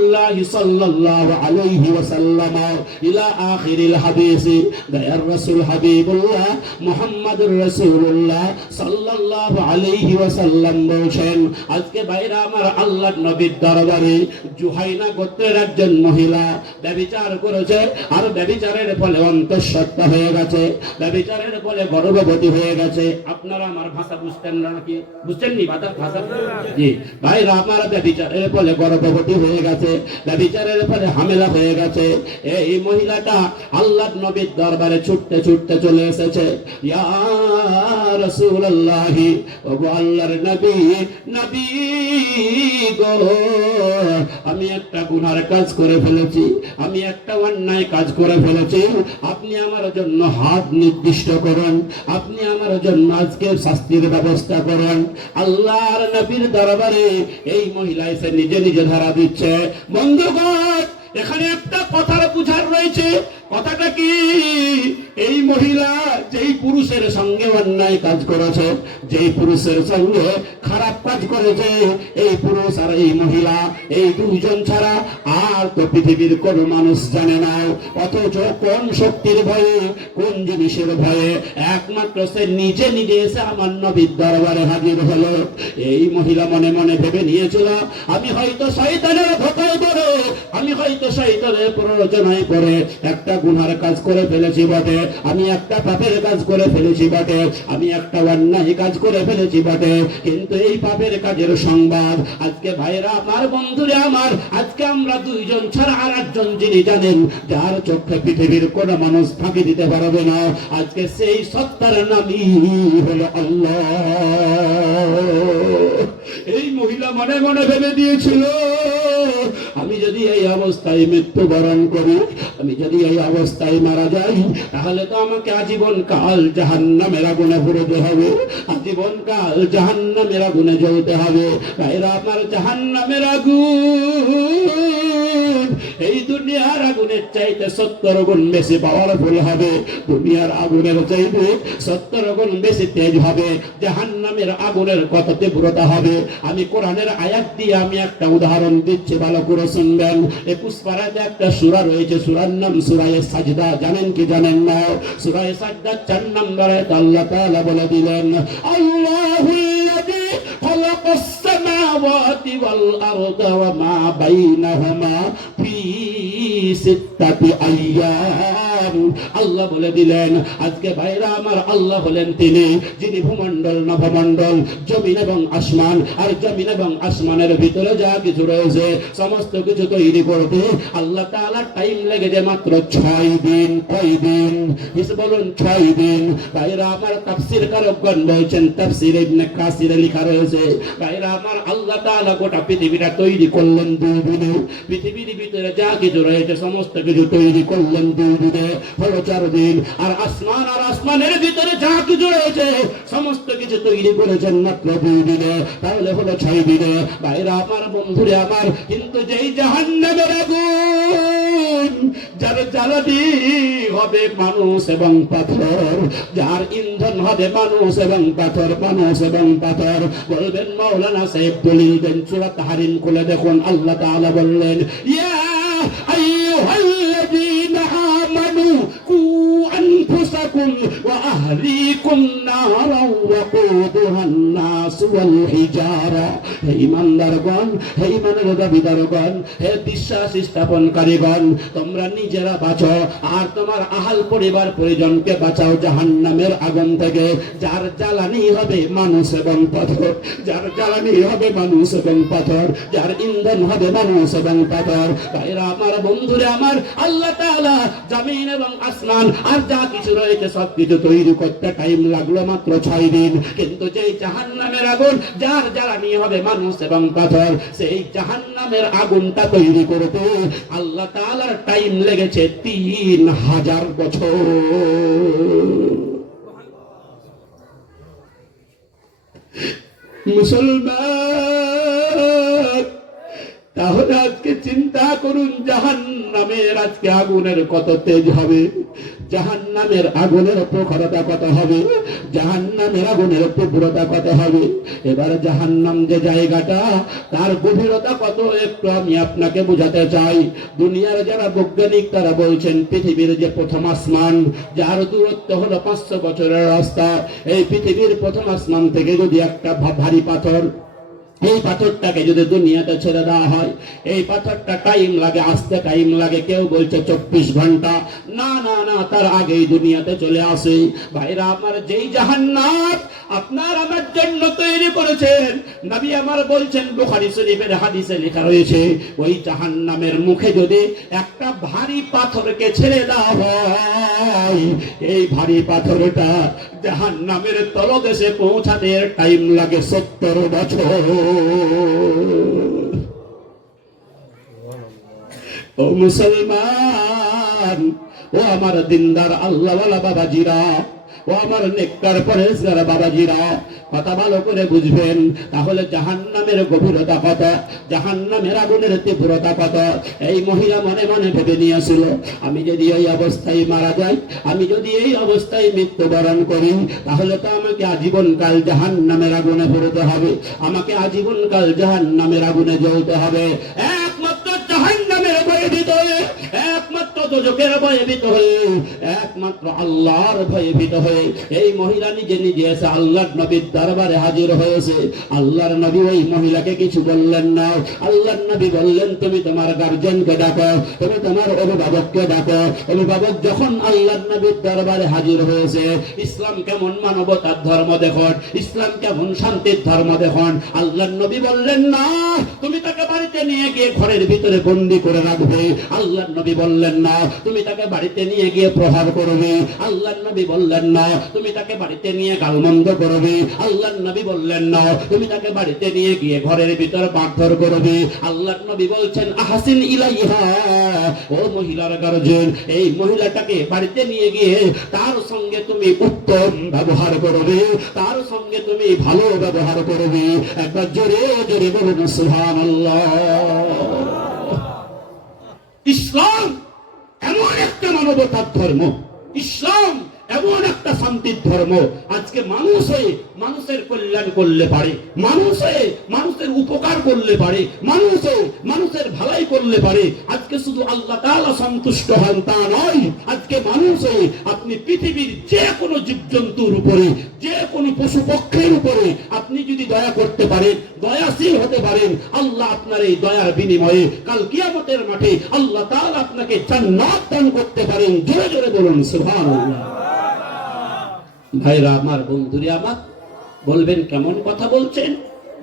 রাসূলুল্লাহ সাল্লাল্লাহু আলাইহি ওয়াসাল্লাম ইলা আখিরিল হাদিস। দয়ার রাসূল হাবিবুল্লাহ মুহাম্মদুর রাসূলুল্লাহ সাল্লাল্লাহু আলাইহি ওয়াসাল্লাম বলেন, আজকে ভাইরা আমার আল্লাহর নবীর দরবারে জুহাইনা গোত্রের একজন মহিলা ব্যভিচার করেছে, আর ব্যভিচারের ফলে অন্তঃসত্ত্বা হয়ে গেছে, ব্যভিচারের ফলে গর্ভবতী হয়ে গেছে। আপনারা আমার ভাষা বুঝতেন না নাকি? বুঝছেন নি ভাষা? জি ভাইরা আমার, ব্যভিচারের ফলে গর্ভবতী হয়ে গেছে, ব্যভিচারের ফলে হামেলা হয়ে গেছে। এই মহিলাটা আল্লাহর নবীর দরবারে ছুটতে ছুটতে চলে এসেছে। ইয়া রাসূলুল্লাহ, ওগো আল্লাহর নবী, নবী গো, আমি একটা গুনার কাজ করে ফেলেছি, আমি একটা অন্যায় কাজ করে ফেলেছি, আপনি আমার জন্য হাত নির্দিষ্ট করুন, আপনি আমার জন্য আজকে শাস্তির ব্যবস্থা করুন। আল্লাহর নবীর দরবারে এই মহিলা এসে নিজে নিজে ধরা দিচ্ছে। বন্ধুগণ, এখানে একটা কথার বুঝার রয়েছে। কথাটা কি? এই মহিলা যেই পুরুষের সঙ্গে অন্যায় কাজ করেছে, যেই পুরুষের সঙ্গে খারাপ কাজ করেছে, এই পুরুষ আর এই মহিলা, এই দুইজন ছাড়া আর তো পৃথিবীর কোন মানুষ জানে না। অথচ কোন শক্তির ভয়ে, কোন জিনিসের ভয়ে? একমাত্র সে নিজে নিজে এসে আমার নবীর দরবারে হাজির হলো। এই মহিলা মনে মনে ভেবে নিয়েছিল, আমি হয়তো শয়তানের ধোঁকায় পড়ে, আমি হয়তো শয়তানের প্ররোচনায় পড়ে একটা গুনার কাজ করে ফেলেছি বটে, আমি একটা পাপের কাজ করে ফেলেছি বটে, আমি একটা অন্যায় কাজ করে ফেলেছি বটে। কিন্তু এই পাপের কাজের সংবাদ আজকে ভাইরা আমার, বন্ধুরা আমার, আজকে আমরা দুইজন ছাড়া আর একজন যিনি জানেন, যার চোখে পৃথিবীর কোন মানুষ ফাঁকি দিতে পারবে না, আজকে সেই সত্তার নামই হলো আল্লাহ। এই মহিলা মনে মনে ভেবে দিয়েছিল, আমি যদি এই অবস্থায় মৃত্যুবরণ করি, আমি যদি এই অবস্থায় মারা যাই, তাহলে তো আমাকে আজীবন কাল জাহান্নামের আগুনে পুড়তে হবে, আজীবন কাল জাহান্নামের আগুনে জ্বলতে হবে। ভাইরা আমার, জাহান্নামের আগুন এই দুনিয়ার আগুনের চাইতে 70 গুণ বেশি পাওয়ারফুল হবে, দুনিয়ার আগুনের চাইতে 70 গুণ বেশি তেজ হবে। জাহান্নামের আগুনের কত তীব্রতা হবে, আমি কোরআনের আয়াত দিয়ে আমি একটা উদাহরণ দিচ্ছি, ভালো করে শুনবেন। 21 পারাতে একটা সূরা রয়েছে, সূরার নাম সূরায়ে সাজদা। জানেন কি জানেন না? সূরায়ে সাজদা 4 নম্বর আয়াতে আল্লাহ তাআলা বলে দিলেন, আল্লাহুল্লাযী খালাকাস সামাওয়াতি ওয়াল আরদা ওয়া মা বাইনাহুমা ফি সিত্তাতি আইয়াম। আল্লাহ বলে দিলেন, আজকে ভাইরা আমার, আল্লাহ হলেন তিনি যিনি ভূমণ্ডল, নভমণ্ডল, জমিন এবং আসমান, আর জমিন এবং আসমানের ভিতরে যা কিছু রয়েছে সমস্ত কিছু তৈরি করতে আল্লাহ তাআলা টাইম লেগেছে মাত্র 6 দিন। কয় দিন? বলুন, 6 দিন। ভাইরা আমার, তাফসীর কারকগণ বলছেন, তাফসীর ইবনে কাসিরে লেখা রয়েছে, ভাইরা আমার, আল্লাহ তাআলা গোটা পৃথিবীটা তৈরি করলেন 2 দিনে। পৃথিবীর ভিতরে যা কিছু রয়েছে সমস্ত কিছু তৈরি করলেন 2 দিনে, হলো 4 দিন। আর আসমানের ভিতরে যা কিছু রয়েছে সমস্ত কিছু তৈরি করেছেন মাত্র 2 দিনে, তাহলে হলো 6 দিনে। ভাইরা আমার, বন্ধুরা আমার, কিন্তু যেই জাহান্নামের আগুন, যার জ্বালানি হবে মানুষ এবং পাথর, যার ইন্ধন হবে মানুষ এবং পাথর, মানুষ এবং পাথর। বলবেন মাওলানা সাহেব, দলিল দেন। সূরা তাহরিম খুলে দেখুন, আল্লাহ তাআলা বললেন, ইয়া আইয়ুহাল্লাযীনা আমানু কু আনফুসাকুম ওয়া আহলিকুম নারাও ওয়াকুদুহান নাস ওয়াল হিজারা। হে ঈমানদারগণ, হে ঈমানের দাবিদারগণ, হে বিশ্বাস স্থাপনকারীগণ, তোমরা নিজেরা বাঁচো আর তোমার আহাল পরিবার পরিজনকে বাঁচাও জাহান্নামের আগুন থেকে, যার জ্বালানি হবে মানুষ এবং পাথর, যার জ্বালানি হবে মানুষ এবং পাথর, যার ইন্ধন হবে মানুষ এবং পাথর। ভাইরা আমার, বন্ধুরা আমার, আল্লাহ তাআলা জমিন এবং আসমান আর যা কিছু রয়েছে সবকিছু তৈরি করতে টাইম লাগলো মাত্র 6 দিন। কিন্তু যেই জাহান্নামের আগুন, যার জ্বালানি হবে মানুষ এবং পাথর, সেই জাহান্নামের আগুনটা তৈরি করতে আল্লাহ তাআলার টাইম লেগেছে 3000 বছর। মুসলমান, তাহলে আজকে চিন্তা করুন, জাহান্নামের আজকে আগুনের কত তেজ হবে। জাহান্নামের আগুনের প্রখরতা কত হবে, জাহান্নামের আগুনের তীব্রতা কত হবে। এবার জাহান্নাম যে জায়গাটা, তার গভীরতা কত একটু আমি আপনাকে বোঝাতে চাই। দুনিয়ার যারা বৈজ্ঞানিক তারা বলছেন পৃথিবীর যে প্রথম আসমান, যার দূরত্ব হলো 500 বছরের রাস্তা, এই পৃথিবীর প্রথম আসমান থেকে যদি একটা ভারী পাথর, এই পাথরটাকে যদি দুনিয়াতে ছেড়ে দেওয়া হয়, এই পাথরটা টাইম লাগে, আসতে টাইম লাগে। কেউ বলছে 24 ঘন্টা, না না না, তার আগেই দুনিয়াতে চলে আসে। ভাইরা আমার, যেই জাহান্নাম আপনার আমার জন্য তৈরি করেছেন, নবী আমার বলছেন, বুখারী শরীফের হাদিসে লেখা রয়েছে, ওই জাহান্নামের মুখে যদি একটা ভারী পাথরকে ছেড়ে দেওয়া হয়, এই ভারী পাথরটা জাহান্নামের তলদেশে পৌঁছাতে টাইম লাগে 70 বছর। ও মুসলমান, ও আমার দিনদার আল্লাহওয়ালা বাবাজিরা, ও আমার নেককার পরেজগার বাবাজিরা, কথা ভালো করে বুঝবেন। তাহলে জাহান্নামের গভীরতা কত, জাহান্নামের আগুনের তীব্রতা কত। এই মহিলা মনে মনে ভেবে নিয়েছিল, আমি যদি এই অবস্থায় মারা যাই, আমি যদি এই অবস্থায় মৃত্যুবরণ করি, তাহলে তো আমাকে আজীবনকাল জাহান্নামের আগুনে পড়তে হবে, আমাকে আজীবনকাল জাহান্নামের আগুনে জ্বলতে হবে। একমাত্র জাহান্নামের ভয়ে ভীত হয়ে, একমাত্র দোজখের ভয়ে ভীত হয়ে, একমাত্র আল্লাহর ভয়ে ভীত হয়ে এই মহিলা নিজে নিজে এসে আল্লাহর নবীর দরবারে হাজির হয়েছে। আল্লাহর নবী ওই মহিলাকে কিছু বললেন না। আল্লাহর নবী বললেন, তুমি তোমার গার্জিয়ানকে ডাকো, তুমি তোমার অভিভাবককে ডাকো। অভিভাবক যখন আল্লাহর নবীর দরবারে হাজির হয়েছে, ইসলাম কেমন মানবতার ধর্ম দেখুন, ইসলাম কেমন শান্তির ধর্ম দেখুন। আল্লাহর নবী বললেন, না, তুমি তাকে বাড়িতে নিয়ে গিয়ে ঘরের ভিতরে বন্দি করে রাখবে। আল্লাহর নবী বললেন, না, তুমি তাকে বাড়িতে নিয়ে গিয়ে প্রহার করবে। আল্লাহর নবী বললেন, না, তুমি তাকে বাড়িতে নিয়ে গালমন্দ করবে। আল্লাহর নবী বললেন, না, তুমি তাকে বাড়িতে নিয়ে গিয়ে ঘরের ভিতর মারধর করবে। আল্লাহর নবী বলছেন, আহসিন ইলাইহা, ও মহিলার গার্জিয়ান, এই মহিলাটাকে বাড়িতে নিয়ে গিয়ে তার সঙ্গে তুমি উত্তম ব্যবহার করবে, তার সঙ্গে তুমি ভালো ব্যবহার করবে। একবার জোরে জোরে বলুন সুবহানাল্লাহ। ইসলাম এমন একটা মানবতার ধর্ম, ইসলাম এমন একটা শান্তির ধর্ম। আজকে মানুষ হয়ে মানুষের কল্যাণ করলে পারে, মানুষ হয়ে মানুষের উপকার করলে পারে, মানুষ হয়ে মানুষের ভালাই করলে পারে। আজকে শুধু আল্লাহ তাআলা সন্তুষ্ট হন তা নয়, আজকে মানুষ হয়ে আপনি পৃথিবীর যে কোনো জীবজন্তুর উপরে, যে কোনো পশু পক্ষের উপরে আপনি যদি দয়া করতে পারেন, দয়াশীল হতে পারেন, আল্লাহ আপনার এই দয়ার বিনিময়ে কাল কিয়ামতের মাঠে আল্লাহ তাআলা আপনাকে জান্নাত দান করতে পারেন। জোরে জোরে বলুন সুবহানাল্লাহ। ভাইরা আমার, বন্ধুরে আমার, বলবেন কেমন কথা বলছেন।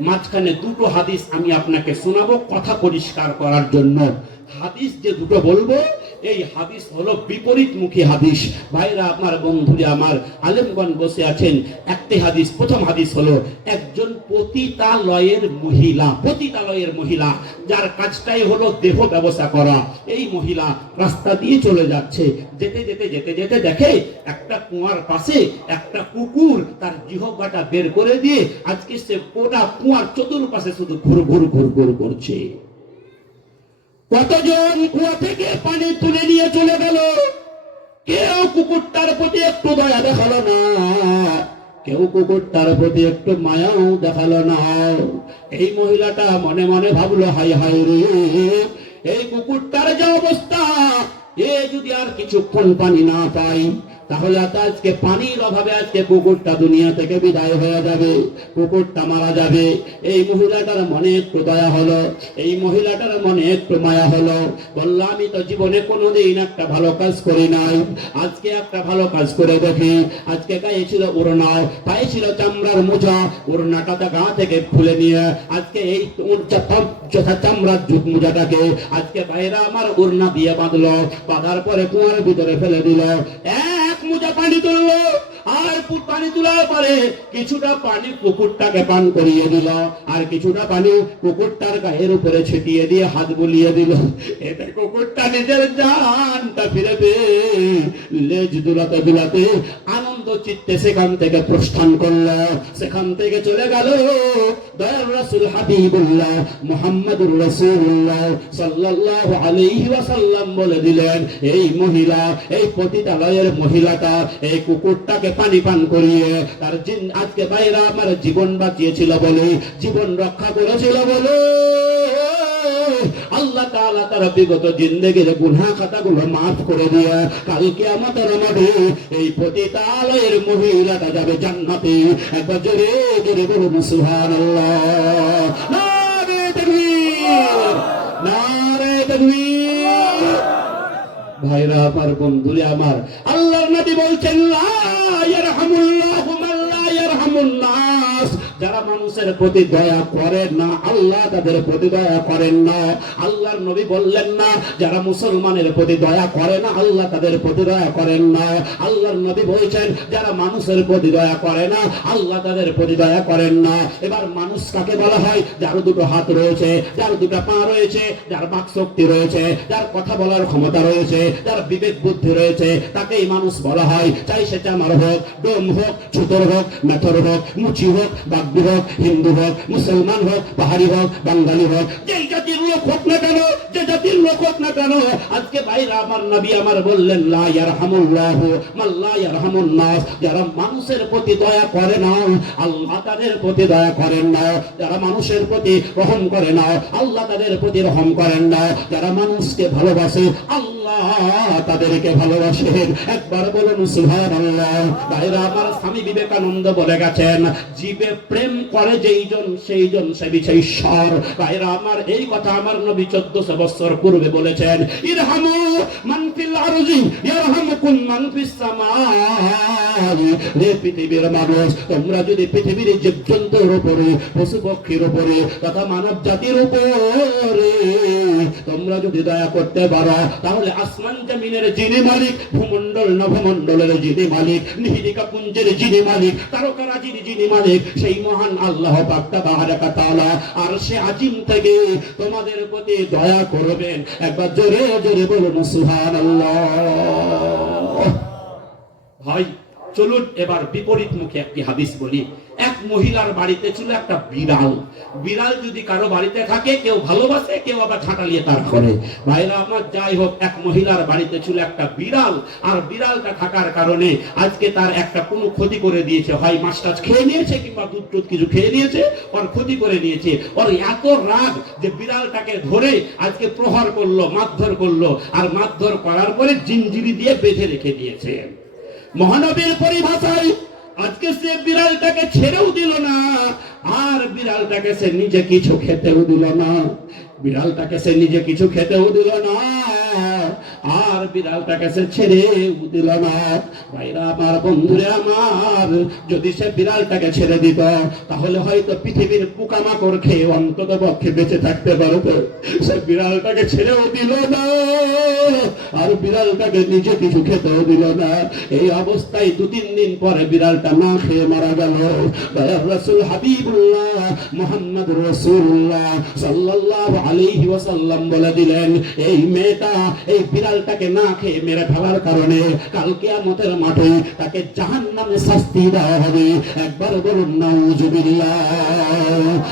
মাঝখানে দুটো হাদিস আমি আপনাকে শোনাবো কথা পরিষ্কার করার জন্য। হাদিস যে দুটো বলবো, এই হাদিস হলো বিপরীতমুখী হাদিস। ভাইরা আমার, বন্ধুরে আমার, আলেমগণ বসে আছেন। একটি হাদিস, প্রথম হাদিস হলো, একজন পতিতালয়ের মহিলা, পতিতালয়ের মহিলা যার কাজটাই হলো দেহ ব্যবসা করা, এই মহিলা রাস্তা দিয়ে চলে যাচ্ছে। যেতে যেতে যেতে যেতে দেখে একটা কুয়ার পাশে একটা কুকুর তার জিহ্বাটা বের করে দিয়ে আজকে সে গোটা কুয়ার চতুর্পাশে শুধু ঘুর ঘুর ঘুর ঘুর করছে। কতজন কুয়া থেকে পানি তুলে নিয়ে চলে গেল, কেউ কুকুরটার প্রতি একটু দয়া দেখালো না, কেউ কুকুরটার প্রতি একটু মায়াও দেখালো না। এই মহিলাটা মনে মনে ভাবলো, হাই হাই রে, এই কুকুরটার যে অবস্থা, এ যদি আর কিছুক্ষণ পানি না পাই, তাহলে আজকে পানির অভাবে আজকে কুকুরটা দুনিয়া থেকে বিদায় হয়ে যাবে, কুকুরটা মারা যাবে। এই মহিলাটার মনে একটু দয়া হলো, এই মহিলাটার মনে একটু মায়া হলো। বললো, আমি তো জীবনে কোনোদিন একটা ভালো কাজ করি নাই, আজকে একটা ভালো কাজ করে দেখি। আজকে গায়ে ছিল ওড়না, পায়ে ছিল চামড়ার মোজা, ওড়নাটা গা থেকে খুলে নিয়ে আজকে এই চামড়ার মোজাটাকে আজকে বাইরে আমার ওড়না দিয়ে বাঁধলো, বাঁধার পরে কুয়ার ভিতরে ফেলে দিল। এক মোজা পানি তুললো, আর পানি তোলার পরে কিছুটা পানি কুকুরটাকে পান করিয়ে দিল, আর কিছুটা পানি কুকুরটার গায়ের উপরে ছিটিয়ে দিয়ে হাত বুলিয়ে দিল। এতে কুকুরটা নিজের জানটা ফিরে পেয়ে লেজ দুলাতে দুলাতে আনন্দ শান্ত চিত্তে সেখান থেকে প্রস্থান করলো, সেখান থেকে চলে গেল। দয়ার রাসূল হাবিবুল্লাহ মুহাম্মাদুর রাসূলুল্লাহ সাল্লাল্লাহু আলাইহি ওয়াসাল্লাম বলে দিলেন, এই মহিলা, এই পতিতালয়ের মহিলাটা এই কুকুরটাকে পানি পান করিয়ে তার আজকে বাইরা আমার জীবন বাঁচিয়েছিল বলে, জীবন রক্ষা করেছিল বলে আল্লাহ তাআলা তার বিগত জিন্দেগির গুনাহ খাতাগুলো মাফ করে দিয়ে কাল কিয়ামতের মাঠে এই পতিতালয়ের মহিলাটা যাবে জান্নাতে। একবার জোরে জোরে বলুন সুবহানাল্লাহ। নারে তাকবীর, নারে তাকবীর। ভাইরা আমার, বন্ধুরে আমার, আল্লাহর নবী বলছেন, লা ইয়ারহামুল্লাহু মান লা ইয়ারহামুন নাস। যারা মানুষের প্রতি দয়া করেন না, আল্লাহ তাদের প্রতি দয়া করেন না। আল্লাহর নবী বললেন না যারা মুসলমানের প্রতি দয়া করে না, আল্লাহ তাদের প্রতি দয়া করেন না। আল্লাহর নবী বলছেন যারা মানুষের প্রতি দয়া করে না, আল্লাহ তাদের প্রতি দয়া করেন না। এবার মানুষ কাকে বলা হয়? যার দুটো হাত রয়েছে, যার দুটো পা রয়েছে, যার বাক শক্তি রয়েছে, যার কথা বলার ক্ষমতা রয়েছে, যার বিবেক বুদ্ধি রয়েছে, তাকেই মানুষ বলা হয়। চাই সে চামার হোক, ডোম হোক, ছুতর হোক, মেথর হোক, মুচি হোক, বাগদি হোক, হিন্দু হোক, মুসলমান হোক, পাহাড়ি হোক, বাঙালি হোক, যেই জাতির লোক হোক না কেন, যে জাতির লোক হোক না কেন, আজকে ভাইরা আমার, নবী আমার বললেন, লা ইয়ারহামুল্লাহু মান লা ইয়ারহামুন নাস। যারা মানুষের প্রতি দয়া করে না, আল্লাহ তাদের প্রতি দয়া করেন না। যারা মানুষের প্রতি রহম করে না, আল্লাহ তাদের প্রতি রহম করেন না। যারা মানুষকে ভালোবাসে, আল্লাহ তাদেরকে ভালোবাসেন। একবার বলুন সুবহানাল্লাহ। ভাইরা আমার, স্বামী বিবেকানন্দ বলে গেছেন, জীবে প্রেম করে যেইজন সেইজন সে বিছে ঈশ্বর। ভাইরা আমার, এই কথা আমার নবী 1400 বছর পূর্বে বলেছেন, ইরহামু মান ফিল আরজি ইয়ারহামুকুম মান ফিস সামাই। হে পৃথিবীর মানুষ, তোমরা যদি পৃথিবীর জীবজন্তুর উপরে, পশু পক্ষীর উপরে তথা মানব জাতির উপরে তোমরা যদি দয়া করতে পারো, তাহলে আসমান জমিনের যিনি মালিক, ভূমণ্ডল নভমণ্ডলের যিনি মালিক, নিহিরিকা পুঞ্জের যিনি মালিক, তারকারাজির যিনি মালিক, সেই মহান আল্লাহ পাক তাবারাকা তাআলা আরশে আজিম থেকে তোমাদের প্রতি দয়া করবেন। একবার জোরে জোরে বলুন সুবহানাল্লাহ। ভাই চলুন এবার বিপরীত মুখে একটি হাদিস বলি। এক মহিলার বাড়িতে ছিল একটা বিড়াল। বিড়াল যদি কারো বাড়িতে থাকে, কেউ ভালোবাসে, কেউ আবার ঝাঁটালিয়ে তার করে। ভাইরা আমার, যাই হোক, এক মহিলার বাড়িতে ছিল একটা বিড়াল। আর বিড়ালটা থাকার কারণে আজকে তার একটা কোনো ক্ষতি করে দিয়েছে, হয় মাছ টাছ খেয়ে নিয়েছে কিংবা দুধ টুধ কিছু খেয়ে নিয়েছে, ওর ক্ষতি করে নিয়েছে। ওর এত রাগ যে বিড়ালটাকে ধরে আজকে প্রহার করলো, মারধর করলো। আর মারধর করার পরে জিঞ্জিরি দিয়ে বেঁধে রেখে দিয়েছে। মহানবীর পরিভাষায় আজকে সে বিড়ালটাকে ছেড়েও দিল না, আর বিড়ালটাকে সে নিজে কিছু খেতেও দিল না। বিড়ালটাকে সে নিজে কিছু খেতেও দিল না, আর বিড়ালটাকে সে ছেড়েও দিল না। ভাইরা আমার, বন্ধুরে আমার, যদি সে বিড়ালটাকে ছেড়ে দিত, তাহলে হয়তো পৃথিবীর পোকামাকড় খেয়ে অন্তত পক্ষে বেঁচে থাকতে পারত। সে বিড়ালটাকে ছেড়েও দিল না, আর বিড়ালটাকে নিজে কিছু খেতেও দিল না। এই অবস্থায় 2-3 দিন পরে বিড়ালটা না খেয়ে মারা গেল। দয়ার রাসূল হাবিবুল্লাহ মুহাম্মদুর রাসূলুল্লাহ সাল্লাল্লাহু আলাইহি ওয়াসাল্লাম বলে দিলেন, এই মেয়েটা এই বিড়ালটাকে না খেয়ে মেরে ফেলার কারণে কাল কিয়ামতের মাঠে তাকে জাহান্নামে শাস্তি দেওয়া হবে। একবার বলুন নাউজুবিল্লাহ।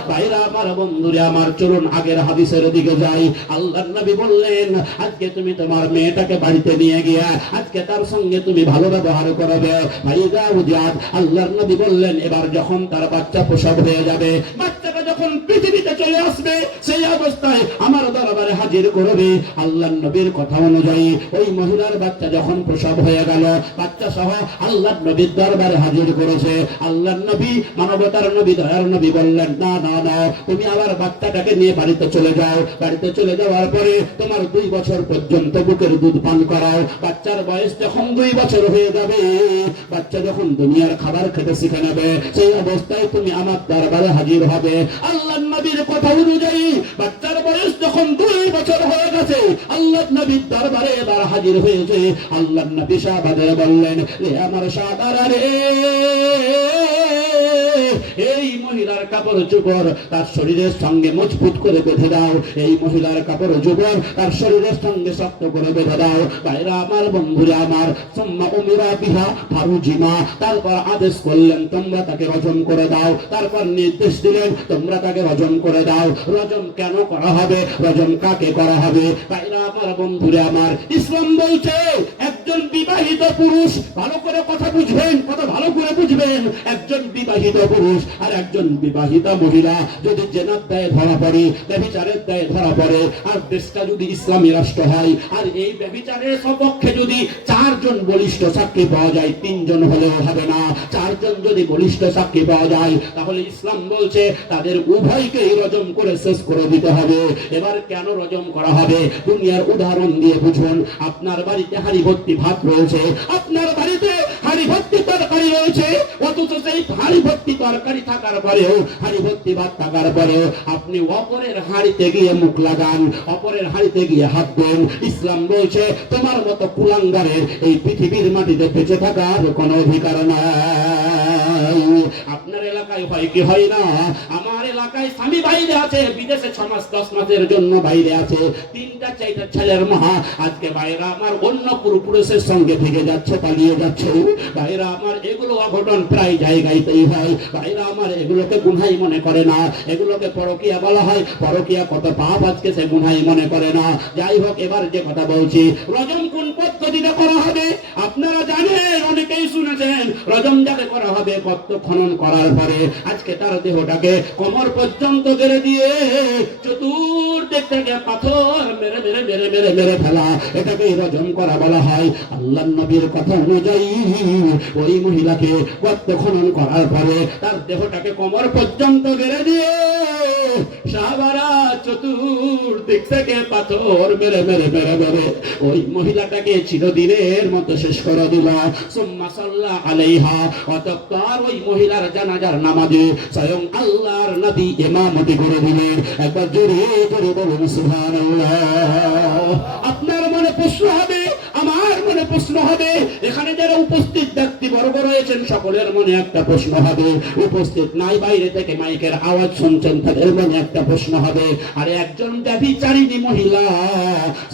ভাইরা আমার, বন্ধুরে আমার, চলুন আগের হাদিসের দিকে যাই। আল্লাহর নবী বললেন, আজকে তুমি তোমার মেয়েটাকে বাড়িতে নিয়ে গিয়া আজকে তার সঙ্গে তুমি ভালো ব্যবহার করবে। ভাইরা উজাত, আল্লাহর নবী বললেন, এবার যখন তার বাচ্চা প্রসব হয়ে যাবে, বাচ্চাটা যখন পৃথিবীতে চলে আসবে, সেই অবস্থায় আমার দরবারে হাজির করবে। আল্লাহর নবীর কথা অনুযায়ী ওই মহিলার বাচ্চা যখন প্রসব হয়ে গেল, বাচ্চা সহ আল্লাহর নবীর দরবারে হাজির করেছে। আল্লাহর নবী, মানবতার নবী, দয়ার নবী বললেন, না না না, তুমি আবার বাচ্চাটাকে নিয়ে বাড়িতে চলে যাও। বাড়িতে চলে যাওয়ার পরে তোমার 2 বছর পর্যন্ত বুকের দুধ পান করাও। বাচ্চার বয়স যখন 2 বছর হয়ে যাবে, বাচ্চা যখন দুনিয়ার খাবার খেতে শিখে নেবে, সেই অবস্থায় তুমি আমার দরবারে হাজির হবে। আল্লাহর নবীর কথা অনুযায়ী বাচ্চার বয়স যখন 2 বছর হয়ে গেছে, আল্লাহর নবীর দরবারে এবার হাজির হয়েছে। আল্লাহর নবী সাহাবাদের বললেন, রে আমার সাহাবারা রে, এই মহিলার কাপড় চোপড় তার শরীরের সঙ্গে মজবুত করে বেঁধে দাও, এই মহিলার কাপড় চোপড় তার শরীরের সঙ্গে শক্ত করে বেঁধে দাও। ভাইরা আমার, বন্ধুরা আমার, সুম্মা উমিরা বিহা ফারুজিমা, তারপর আদেশ করলেন তোমরা তাকে রজম করে দাও, তারপর নির্দেশ দিলেন তোমরা তাকে রজম করে দাও। রজম কেন করা হবে? রজম কাকে করা হবে? ভাইরা আমার, বন্ধুরা আমার, ইসলাম বলছে একজন বিবাহিত পুরুষ, ভালো করে কথা বুঝবেন, কথা ভালো করে বুঝবেন, একজন বিবাহিত পুরুষ আর একজন বিবাহিতা মহিলা যদি জেনার দায়ে ধরা পড়ে, ব্যভিচারের দায়ে ধরা পড়ে, আর দেশটা যদি ইসলামী রাষ্ট্র হয়, আর এই ব্যভিচারের সপক্ষে যদি 4 জন বলিষ্ঠ সাক্ষী পাওয়া যায়, 3 জন হলেও হবে না, 4 জন যদি বলিষ্ঠ সাক্ষী পাওয়া যায়, তাহলে ইসলাম বলছে তাদের উভয়কেই রজম করে শেষ করে দিতে হবে। এবার কেন রজম করা হবে? দুনিয়ার উদাহরণ দিয়ে বুঝুন। আপনার বাড়িতে হাঁড়ি ভর্তি ভাত রয়েছে, আপনার বাড়িতে হাঁড়ি ভর্তি তরকারি রয়েছে, অথচ সেই হাঁড়ি ভর্তি তরকারি থাকার পরেও, হাঁড়ি ভর্তি ভাত থাকার পরেও আপনি অপরের হাঁড়িতে গিয়ে মুখ লাগান, অপরের হাঁড়িতে গিয়ে হাত দেন। ইসলাম বলছে তোমার মতো কুলাঙ্গারের এই পৃথিবীর মাটিতে বেঁচে থাকার কোনো অধিকার নাই। আপনার এলাকায় হয় কি হয় না? আমার এলাকায় স্বামী বাইরে আছে, বিদেশে 6 মাস 10 মাসের জন্য বাইরে আছে, 3টা 4টা ছেলের মা, আজকে বাইরা আমার অন্য পুরুষের সঙ্গে থেকে যাচ্ছে, পালিয়ে যাচ্ছে। বাইরা আমার, এগুলো অঘটন প্রায় জায়গাতেই হয়। বাইরা আমার, এগুলোকে গুনাহ মনে করে না, এগুলোকে পরকীয়া বলা হয়। পরকীয়া কত পাপ, আজকে সে গুনাহ মনে করে না। যাই হোক, এবার যে কথা বলছি, রজম কোন পদ্ধতিতে করা হবে আপনারা জানেন, অনেকেই শুনেছেন। রজম যাকে করা হবে কত খনন করার পরে আজকে তার দেহটাকে কোমর পর্যন্ত গেড়ে দিয়ে চতুর্দিক থেকে পাথর মেরে মেরে মেরে মেরে মেরে ফেলা, এটাকে রজম করা বলা হয়। আল্লাহর নবীর কথা অনুযায়ী ওই মহিলাকে গর্ত খনন করার পরে তার দেহটাকে কোমর পর্যন্ত গেড়ে দিয়ে সাহাবারা চতুর্দিক থেকে পাথর মেরে মেরে মেরে মেরে ওই মহিলাটাকে চিরদিনের মতো শেষ করে দিল। সুম্মা সাল্লা আলাইহা, অতঃপর ওই মহিলার জানাজার নামাজে স্বয়ং আল্লাহর নবী ইমামতি করে দিলেন। একবার জোরে জোরে বলুন সুবহানাল্লাহ। আপনার মনে প্রশ্ন হবে, আমার মনে প্রশ্ন হবে, এখানে যারা উপস্থিত ব্যক্তিবর্গ রয়েছেন সকলের মনে একটা প্রশ্ন হবে, উপস্থিত নাই বাইরে থেকে মাইকের আওয়াজ শুনছেন তাদের মনে একটা প্রশ্ন হবে, আরে একজন ব্যভিচারিণী মহিলা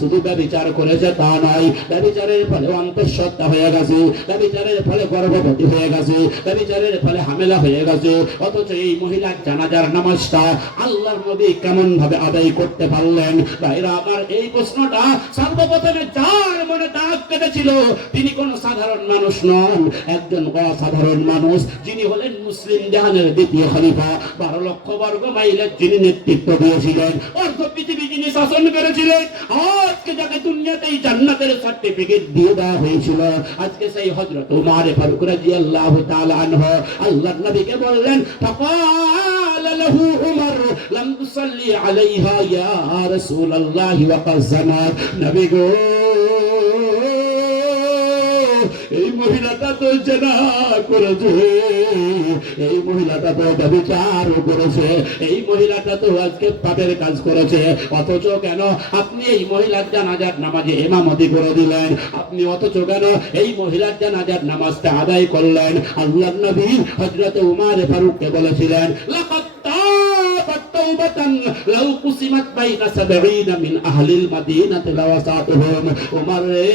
শুধু ব্যভিচার করেছে তা নয়, ব্যভিচারের ফলে অন্তঃসত্ত্বা হয়ে গেছে, ব্যভিচারের ফলে গর্ভবতী হয়ে গেছে, ব্যভিচারের ফলে হামেলা হয়ে গেছে, অথচ এই মহিলার জানাজার নামাজটা আল্লাহর নবী কেমন ভাবে আদায় করতে পারলেন? ভাইরা আমার, এই প্রশ্নটা সর্বপ্রথমে যার মনে দাগ কেটেছিল তিনি কোন সাধারণ মানুষ নন, একজন অসাধারণ মানুষ, যিনি হলেন মুসলিম জাহানের দ্বিতীয় খলিফা, 12 লক্ষ বর্গ মাইলের যিনি নেতৃত্ব দিয়েছিলেন, অর্ধ পৃথিবী যিনি শাসন করেছিলেন, আজকে যাকে দুনিয়াতেই জান্নাতের সার্টিফিকেট দিয়ে দেওয়া হয়েছিল, আজকে সেই হযরত উমর ফারুক রাদিয়াল্লাহু তাআলা আনহু আল্লাহর নবীকে বললেন, ফাকাল লাহু উমর লাম তুসাল্লি আলাইহা ইয়া রাসূলুল্লাহ ওয়া ক্বাদ জানাত। নবী গো, এই মহিলাটা তো জেনা করেছে, এই মহিলাটা তো ব্যভিচার করেছে, এই মহিলাটা তো আজকে পাপের কাজ করেছে, অথচ কেন আপনি এই মহিলার জানাজার নামাজে ইমামতি করে দিলেন? আপনি অথচ কেন এই মহিলার জানাজার নামাজটা আদায় করলেন? আল্লাহর নবী হযরত উমর ফারুককে বলেছিলেন, লাকাদ তাবাত তাওবাতান লাউ কুসিমাত বাইনা 70 মিন আহলিল মাদিনাতি লাওয়াসাতুহুম। উমর রে,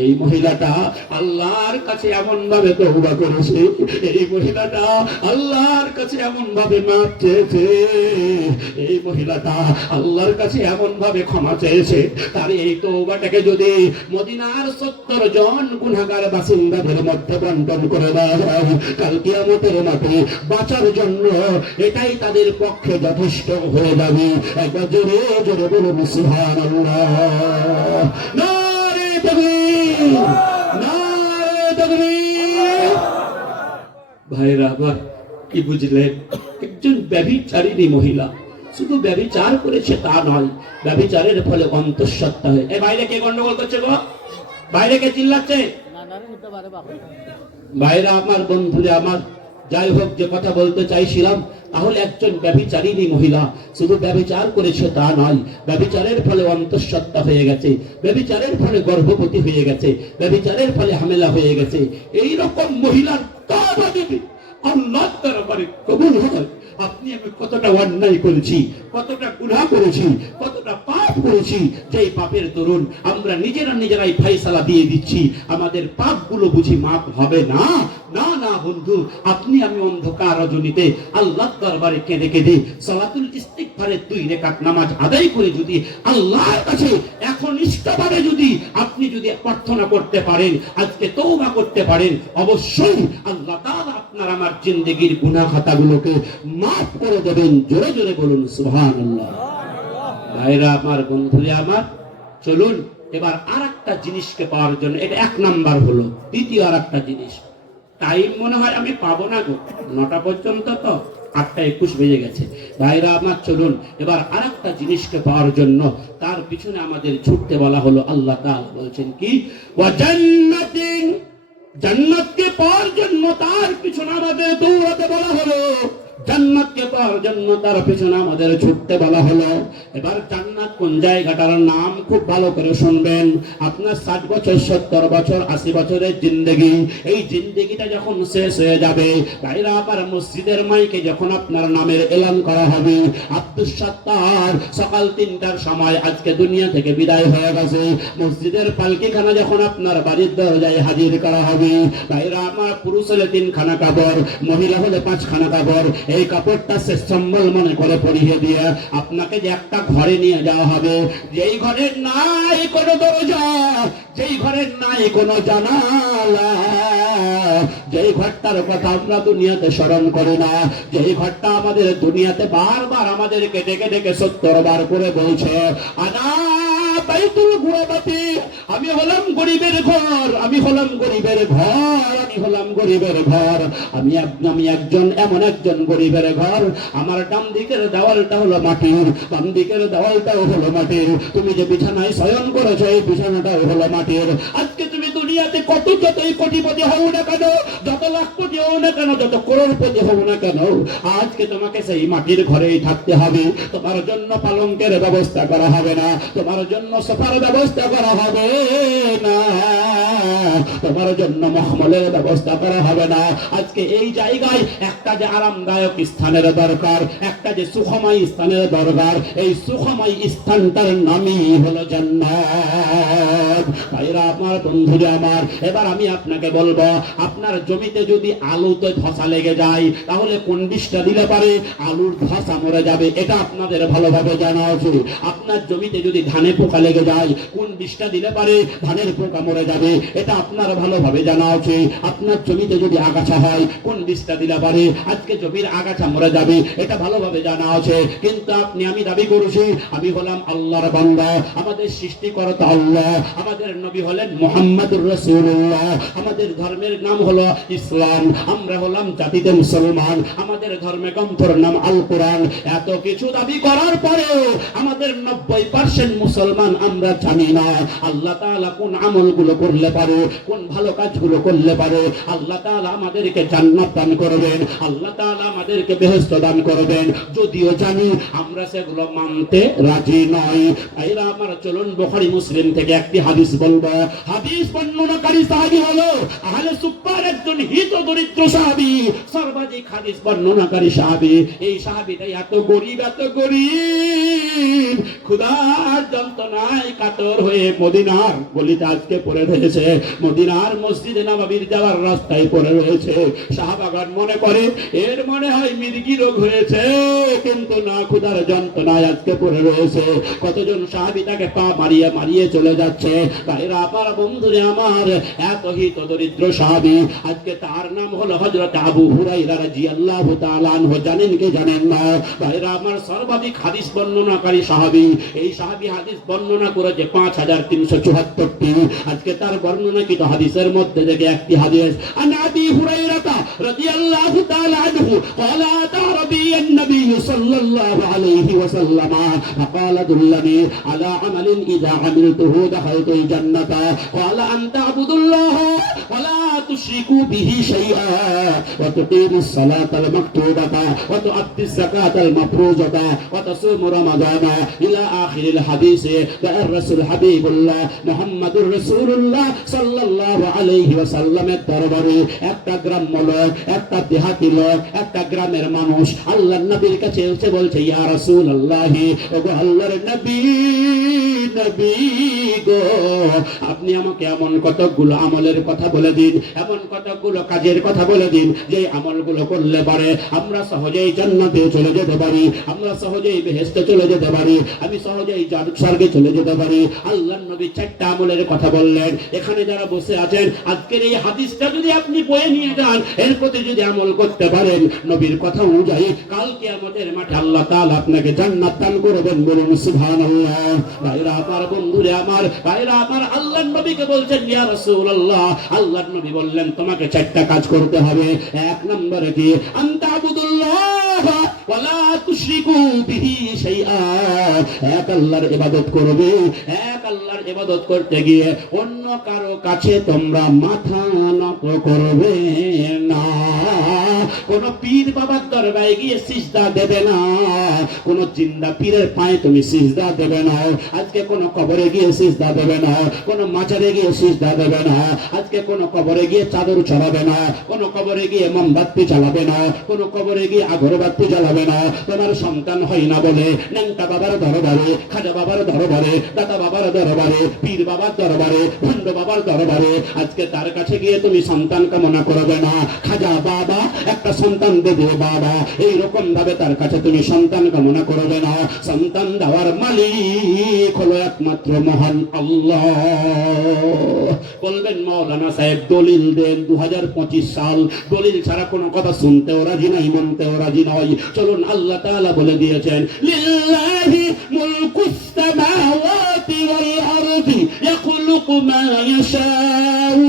এই মহিলাটা আল্লাহর কাছে এমন ভাবে তওবা করেছে, এই মহিলাটা আল্লাহর কাছে এমন ভাবে মাফ চেয়েছে, এই মহিলাটা আল্লাহর কাছে এমন ভাবে ক্ষমা চেয়েছে, তার এই তওবাটাকে যদি মদিনার 70 জন গুনাহগার বাসিন্দাদের মধ্যে বন্টন করে দেওয়া হয়, কাল কিয়ামতের মাঠে বাঁচার জন্য এটাই তাদের পক্ষে যথেষ্ট হয়ে যাবে। একবার জোরে জোরে বলুন সুবহানাল্লাহ। নারে তাকবীর, নারে তাকবীর। ভাইরা আমার, কি বুঝলেন? একজন ব্যভিচারিণী মহিলা শুধু ব্যভিচার করেছে তা নয়, ব্যভিচারের ফলে অন্তঃসত্ত্বা হয়ে, এই বাইরে কে গন্ডগোল করছে গো? বাইরে কে চিল্লাচ্ছে? ভাইরা আমার, বন্ধুরা আমার, যাই হোক, যে কথা বলতে চাইছিলাম, তাহলে একজন ব্যভিচারিণী মহিলা শুধু ব্যভিচার করেছে তা নয়, ব্যভিচারের ফলে অন্তঃসত্ত্বা হয়ে গেছে, ব্যভিচারের ফলে গর্ভবতী হয়ে গেছে, ব্যভিচারের ফলে হামেলা হয়ে গেছে। এই রকম মহিলার তওবা যদি আল্লাহর দরবারে কবুল হয়, আপনি আমি কতটা অন্যায় করেছি, কতটা গুনাহ করেছি, কতটা পাপ করেছি, যেই পাপের দরুন আমরা নিজেরাই ফয়সালা দিয়ে দিচ্ছি আমাদের পাপগুলো বুঝি মাপ হবে না। না না বন্ধু, আপনি আমি অন্ধকার রজনীতে আল্লাহর দরবারে কেঁদে কেঁদে সালাতুল ইস্তিগফারের 2 রাকাত নামাজ আদায় করে যদি আল্লাহর কাছে এখন ইষ্টভাবে যদি আপনি যদি প্রার্থনা করতে পারেন, আজকে তওবা করতে পারেন, অবশ্যই আল্লাহ তাআলা আপনার আমার জিন্দেগীর গুনাহ খাতাগুলোকে মাফ করে দেবেন। জোরে জোরে বলুন সুবহানাল্লাহ। ভাইরা আমার, বন্ধুরা আমার, চলুন এবার আরেকটা জিনিসকে পাওয়ার জন্য, এটা 1 নাম্বার হলো। দ্বিতীয় আরেকটা জিনিস, টাইম মনে হয় আমি পাবো না গো, 9টা পর্যন্ত, তো 8:21 বেজে গেছে। ভাইরা আমার, চলুন এবার আরেকটা জিনিসকে পাওয়ার জন্য তার পিছনে আমাদের ছুটতে বলা হলো। আল্লাহ তাআলা বলছেন কি, ওয়া জান্নাতিন, জান্নাতকে পাওয়ার জন্য তার পিছনে আমাদের দৌড়াতে বলা হলো। জান্নাতকে পাওয়ার জন্য তার পিছনে আমাদের ছুটতে বলা হলো। এবার জান্নাত কোন জায়গাটার নাম খুব ভালো করে শুনবেন। আপনার 60 বছর, 70 বছর, 80 বছরের জিন্দেগি, এই জিন্দেগিটা যখন শেষ হয়ে যাবে, ভাইরা আবার মসজিদের মাইকে যখন আপনার নামের এলান করা হবে, আব্দুস সাত্তার সকাল 3টার সময় আজকে দুনিয়া থেকে বিদায় হয়ে গেছে, মসজিদের পালকিখানা যখন আপনার বাড়ির দরজায় হাজির করা হবে, ভাইরা আমার, পুরুষ হলে 3 খানা কাপড়, মহিলা হলে 5 খানা কাপড়, এই কাপড়টা শেষ সম্বল মনে করে পরিয়ে দিয়ে আপনাকে যে একটা ঘরে নিয়ে যাওয়া হবে, যেই ঘরের নাই কোনো দরজা, যেই ঘরের নাই কোনো জানালা, যেই ঘরটার কথা আমরা দুনিয়াতে স্মরণ করি না, যেই ঘরটা আমাদের দুনিয়াতে বারবার আমাদেরকে ডেকে ডেকে 70 বার করে বলছে, আনা বাইতুল গুরাবাতি, আমি হলাম গরিবের ঘর, আমি হলাম গরিবের ঘর, আমি হলাম গরিবের ঘর, আমি একজন এমন একজন গরিবের ঘর, আমার ডান দিকের দেওয়ালটা হলো মাটির, বাম দিকের দেওয়ালটাও হলো মাটির, তুমি যে বিছানায় শয়ন করেছো এই বিছানাটাও হলো মাটির। আজকে তুমি দুনিয়াতে যতই কোটিপতি হও না কেন, যত লাখপতি হও না কেন, যত করোড়পতি হও না কেন, আজকে তোমাকে সেই মাটির ঘরেই থাকতে হবে। তোমার জন্য পালঙ্কের ব্যবস্থা করা হবে না, তোমার জন্য সোফার ব্যবস্থা করা হবে না, তোমার জন্য মহমলের ব্যবস্থা করা হবে না। আজকে এই জায়গায় একটা যে আরামদায়ক স্থানের দরকার, একটা যে সুখময় স্থানের দরকার, এই সুখময় স্থানটার নামই হলো জান্নাত। ভাইরা আমার, বন্ধুরা আমার, এবার আমি আপনাকে বলবো, আপনার জমিতে যদি আলুতে ধসা লেগে যায়, তাহলে কোন বিষটা দিলে পারে আলুর ধসা মরে যাবে, এটা আপনাদের ভালোভাবে জানা আছে। আপনার জমিতে যদি ধানে পোকা লেগে যায়, কোন বিষটা দিলে পারে ধানের পোকা মরে যাবে, এটা আপনার ভালোভাবে জানা আছে। আপনার জমিতে যদি আগাছা হয়, কোন বিষটা দিলে পারে আজকে জমির আগাছা মরে যাবে, এটা ভালোভাবে জানা আছে। কিন্তু আমি দাবি করছি, আমি হলাম আল্লাহর বান্দা, আমাদের সৃষ্টিকর্তা আল্লাহ, আমাদের নবী হলেন মুহাম্মদুর রাসূলুল্লাহ, আমাদের ধর্মের নাম হলো ইসলাম, আমরা হলাম জাতিতে মুসলমান, আমাদের ধর্মে গ্রন্থের নাম আল কোরআন। এত কিছু দাবি করার পরেও আমাদের 90% মুসলমান আমরা জানি না আল্লাহ তাআলা কোন আমলগুলো করলে পারে, কোন ভালো কাজগুলো করলে পারে আল্লাহ তাআলা আমাদেরকে জান্নাত দান করবেন, আল্লাহ তাআলা আমাদেরকে বেহেশত দান করবেন। যদিও জানি আমরা সেগুলো মানতে রাজি নই। ভাইরা আমার, চলুন বুখারী মুসলিম থেকে একটি হাদিস বলবো। হাদিস বর্ণনাকারী সাহাবী হলো আহলে সুফফার একজন হিত দরিদ্র সাহাবী, সর্বাধিক হাদিস বর্ণনাকারী সাহাবী। এই সাহাবীটা এত গরীব, এত গরীব, ক্ষুধার যন্ত্রণায় কাতর হয়ে মদিনার গলিতে আজকে পড়ে রয়েছে, মদিনার মসজিদে নববীর যাওয়ার রাস্তায় পড়ে রয়েছে। সাহাবাগণ মনে করে এর মনে হয় মির্গি রোগ হয়েছে, কিন্তু না, ক্ষুধার যন্ত্রণায় আজকে পড়ে রয়েছে। কতজন সাহাবী তাকে পা মারিয়ে মারিয়ে চলে যাচ্ছে। ভাইরা আমার, বন্ধুরে আমার, এত হিত দরিদ্র সাহাবী, আজকে তার নাম হলো হযরত আবু হুরায়রা রাদিয়াল্লাহু তাআলা আনহু। জানেন কি জানেন না? ভাইরা আমার, সর্বাধিক হাদিস বর্ণনাকারী সাহাবী। এই সাহাবী হাদিস বর্ণনা করেছে 5374টি। আজকে তার বর্ণনাকৃত হাদিসের মধ্যে থেকে একটি হাদিস, আন আবি হুরায়রা রাদিয়াল্লাহু তাআলা আনহু قال أتى ربي النبي صلى الله عليه وسلم فقال دلني على عمل إذا عملته دخلت الجنة قال أن تعبد الله ولا تشركوا به شيئا وتقيم الصلاة المكتوبة وتؤدي الزكاة المفروضة وتصوم رمضان إلى آخر الحديث الرسول حبيب الله محمد رسول الله صلى الله عليه وسلم দরবারে একটা গ্রাম্য লোক, একটা দেহাতি লোক, একটা গ্রামের মানুষ আল্লাহর নবীর কাছে এসে বলছে, ইয়া রাসূলুল্লাহ, ওগো আল্লাহর নবী, নবী গো, আপনি আমাকে এমন কতগুলো আমলের কথা বলে দিন, এমন কতগুলো কাজের কথা বলে দিন, যে আমলগুলো করলে পারে আমরা সহজেই জান্নাতে চলে যেতে পারি, আমরা সহজেই বেহেশতে চলে যেতে পারি, আমি সহজেই স্বর্গে চলে যেতে পারি। আল্লাহর নবী চারটা আমলের কথা বললেন। এখানে যারা বসে আছেন, আজকের এই হাদিসটা যদি আপনি বয়ে নিয়ে যান, এর প্রতি যদি আমল করতে পারেন, নবীর কথা অনুযায়ী, কাল কিয়ামতের মাঠে আল্লাহ তাআলা আপনাকে জান্নাত দান করবেন। বলুন সুবহানাল্লাহ। ভাইরা আমার, বন্ধুরা আমার, ভাইরা আমার, আল্লাহর নবীকে বলছেন, ইয়া রাসূলুল্লাহ, আল্লাহর নবী বললেন তোমাকে চারটা কাজ করতে হবে। এক নম্বরে কি? আনতা আবুদুল্লাহ ওয়ালা তুশরিকু বিহি শাইআ। এক আল্লাহর ইবাদত করবে, এক আল্লাহর ইবাদত করতে গিয়ে অন্য কারো কাছে তোমরা মাথা নত করবে না। কোন পীর বাবার দরবারে গিয়ে সিজদা দেবে না, কোন জিন্দা পীরের পায়ে তুমি সিজদা দেবে না, আজকে কোন কবরে গিয়ে সিজদা দেবে না, কোন মাজারে গিয়ে সিজদা দেবে না, আজকে কোন কবরে গিয়ে চাদর চড়াবে না, কোন কবরে গিয়ে মোমবাতি জ্বালাবে না, কোন কবরে গিয়ে আগরবাতি জ্বালাবে না। তোমার সন্তান হয় না বলে ন্যাংটা বাবার দরবারে, খাজা বাবার দরবারে, দাদা বাবার দরবারে, পীর বাবার দরবারে, ভণ্ড বাবার দরবারে আজকে তার কাছে গিয়ে তুমি সন্তান কামনা করবে না। খাজা বাবা একটা সন্তান দেবে বাবা, এইরকম ভাবে তার কাছে তুমি সন্তান কামনা করবে না। সন্তান দেওয়ার মালিক হলো একমাত্র মহান আল্লাহ। বলবেন মাওলানা সাহেব দলিল দেন, 2025 সাল, দলিল ছাড়া কোনো কথা শুনতেও রাজি নাই, মানতেও রাজি নয়। চলুন, আল্লাহ তাআলা বলে দিয়েছেন, লিল্লাহি মুলকুস সামাওয়াতি ওয়াল আরদি ইয়াখলুকু মা ইয়াশাউ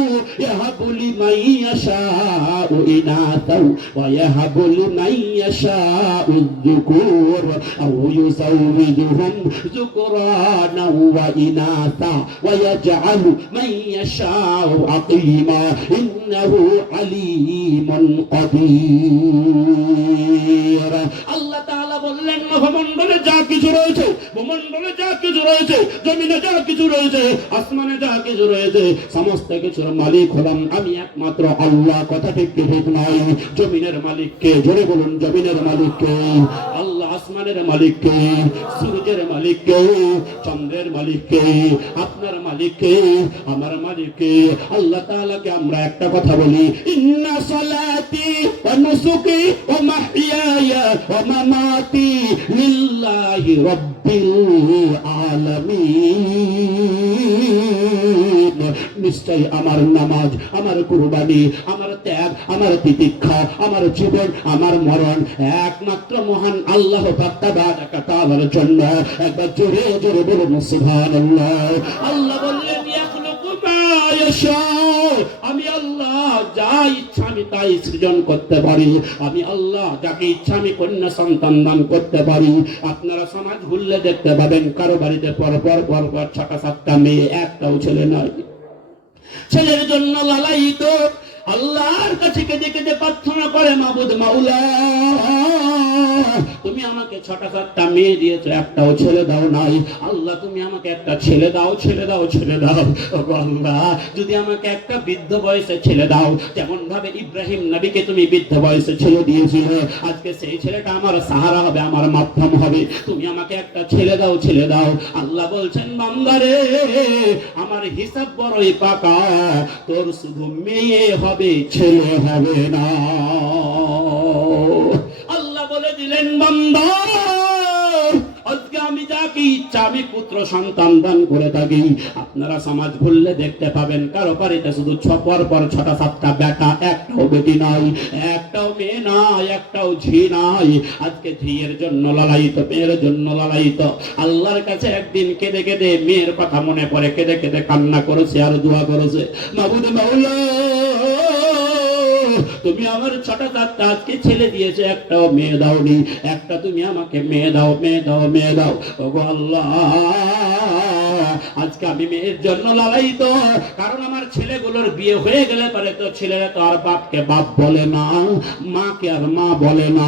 ইয়াহাবু লিমান ইয়াশাউ ইনাতাও ওয়া ইয়াহাবু লিমান ইয়াশাউ যুকুর আও ইউযাউযুহুম যুকরানা ওয়া ইনাতা ওয়া ইয়াজআলু মান ইয়াশাউ আকিমা ইন্নাহু আলীমুন কাদির। আল্লাহ তাআলা বললেন, মহামণ্ডলে যা কিছু রয়েছে, ভূমণ্ডলে যা কিছু রয়েছে, জমিনে যা কিছু রয়েছে, আসমানে যা কিছু রয়েছে, সমস্ত কিছুর মালিক হলাম আমি একমাত্র আল্লাহ। কথা ঠিক কি ঠিক নয়? জমিনের মালিক কে? জোরে বলুন, জমিনের মালিক কে? আল্লাহ। আসমানের মালিক কে? সূর্যের মালিক কে? চন্দ্রের মালিক কে? আপনার মালিক কে? আমার মালিক কে? আল্লাহ তাআলাকে আমরা একটা কথা বলি, ইন্না সালাতি ওয়া নুসুকি ওয়া মাহইয়ায়া ওয়া মামাতি লিল্লাহি রাব্বিল আলামিন। নিশ্চয় আমার নামাজ, আমার কুরবানি, আমার ত্যাগ, আমার তিতিক্ষা, আমার জীবন, আমার মরণ একমাত্র মহান আল্লাহ পাক তাআলার জন্য। একবার জোরে জোরে বলুন সুবহানাল্লাহ। আল্লাহ বললেন, ইয়াখলুকু মা ইয়াশা, আমি আল্লাহ যা ইচ্ছা আমি তাই সৃজন করতে পারি। আমি আল্লাহ যাকে ইচ্ছা আমি কন্যা সন্তান দান করতে পারি। আপনারা সমাজ ঘুরলে দেখতে পাবেন কারো বাড়িতে পরপর 6-7টা মেয়ে, একটাও ছেলে নয়। ছেলের জন্য লালায়িত, আল্লাহর কাছে কেঁদে কেঁদে প্রার্থনা করে, মাবুদ মাওলা, তুমি আমাকে 6-7টা মেয়ে দিয়েছো, একটাও ছেলে দাও নাই। আল্লাহ তুমি আমাকে একটা ছেলে দাও, ছেলে দাও, ছেলে দাও। আল্লাহ যদি আমাকে একটা বৃদ্ধ বয়সে ছেলে দাও, যেমন ভাবে ইব্রাহিম নবীকে তুমি বৃদ্ধ বয়সে ছেলে দিয়েছিলে, আজকে সেই ছেলেটা আমার সাহারা হবে, আমার মাধ্যম হবে। তুমি আমাকে একটা ছেলে দাও, ছেলে দাও। আল্লাহ বলছেন, বান্দারে আমার হিসাব বড়ই পাকা, তোর শুধু মেয়ে হবে, ছেলে হবে না। আল্লাহ বলে দিলেন, বান্দা আজকে আমি যাকে ইচ্ছা আমি পুত্র সন্তান দান করে থাকি। আপনারা সমাজ ঘুরলে দেখতে পাবেন কারো বাড়িতে শুধু 6-7টা বেটা, একটাও বেটি নাই, একটাও মেয়ে নাই, একটাও ঝি নাই। আজকে ঝিয়ের জন্য লালায়িত, মেয়ের জন্য লালায়িত। আল্লাহর কাছে একদিন কেঁদে কেঁদে মেয়ের কথা মনে পড়ে, কেঁদে কেঁদে কান্না করেছে আর দোয়া করেছে, মাবুদ মাওলা তুমি আমার 6টা 7টা আজকে ছেলে দিয়েছে, একটাও মেয়ে দাওনি, একটা তুমি আমাকে মেয়ে দাও, মেয়ে দাও, মেয়ে দাও। ওগো আল্লাহ, আজকে আমি মেয়ের জন্য লালায়িত, কারণ আমার ছেলেগুলোর বিয়ে হয়ে গেলে পারে তো ছেলেরা তো আর বাপকে বাপ বলে না, মাকে আর মা বলে না।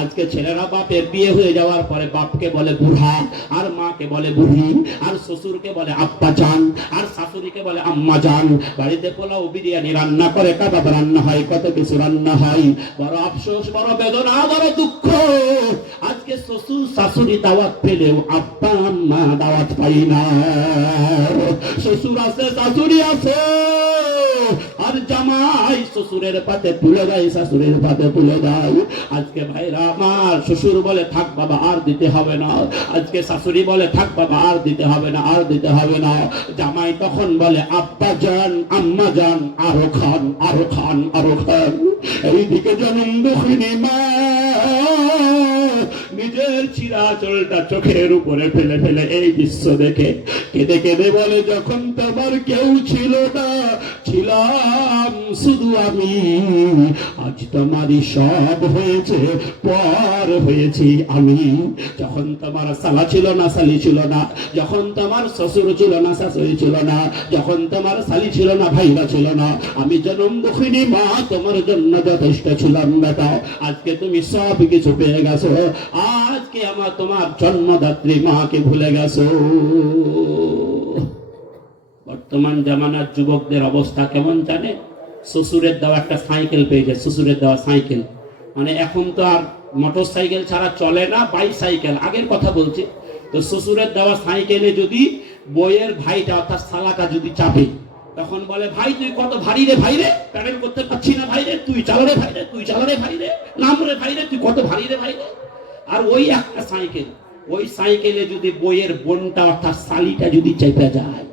আজকে ছেলেরা বাপের বিয়ে হয়ে যাওয়ার পরে বাপকে বলে বুড়া, আর মাকে বলে বুড়ি, আর শ্বশুরকে বলে আব্বা জান, আর শাশুড়িকে বলে আম্মা জান। বাড়িতে পোলাও বিরিয়ানি রান্না করে, কাবাব রান্না হয়, কত কিছু রান্না হয়। বড় আফসোস, বড় বেদনা, বড় দুঃখ, আজকে শ্বশুর শাশুড়ি দাওয়াত পেলেও আব্বা আম্মা দাওয়াত পাই না। শ্বশুর আছে, শাশুড়ি আছে, আর জামাই শ্বশুরের পাতে তুলে দেয়, শাশুড়ির পাতে তুলে দেয়। আজকে ভাইরা আমার, শ্বশুর বলে থাক বাবা আর দিতে হবে না, আজকে শাশুড়ি বলে থাক বাবা আর দিতে হবে না, আর দিতে হবে না। জামাই তখন বলে আব্বা জান, আম্মা জান, আরো খান, আরো খান, আরো খান। এইদিকে জনম দুঃখিনী মা নিজের চিরাচলটা চোখের উপরে ফেলে ফেলে এই দৃশ্য দেখে কেঁদে কেঁদে বলে, যখন তোমার কেউ ছিল না, ছিলাম শুধু আমি, আজ তোমারই সব হয়েছে, পর হয়েছি আমি। যখন তোমার সালা ছিল না, সালি ছিল না, যখন তোমার শ্বশুর ছিল না, শাশুড়ি ছিল না, যখন তোমার শালি ছিল না, ভাইরা ছিল না, আমি জনম দুঃখিনী মা তোমার জন্য যথেষ্ট ছিলাম বেটা। আজকে তুমি সব কিছু পেয়ে গেছো, আজকে আমার তোমার জন্মদাত্রী মাকে ভুলে গেছো। বর্তমান জামানার যুবকদের অবস্থা কেমন জানে? শ্বশুরের দেওয়া একটা সাইকেল পেয়েছে, শ্বশুরের দেওয়া সাইকেল, মানে এখন তো আর মোটর সাইকেল ছাড়া চলে না, বাইসাইকেল আগের কথা বলছি। তো শ্বশুরের দেওয়া সাইকেলে যদি বইয়ের ভাইটা অর্থাৎ শালাটা যদি চাপে, তখন বলে ভাই তুই কত ভারী রে ভাই রে, প্যাডেল করতে পারছি না ভাই রে, তুই চালারে ভাই রে, তুই চালারে ভাই রে, নাম রে ভাই রে, তুই কত ভারী রে ভাই রে। আর ওই একটা সাইকেল, ওই সাইকেলে যদি বইয়ের বোনটা অর্থাৎ শালিটা যদি চেপে যায়,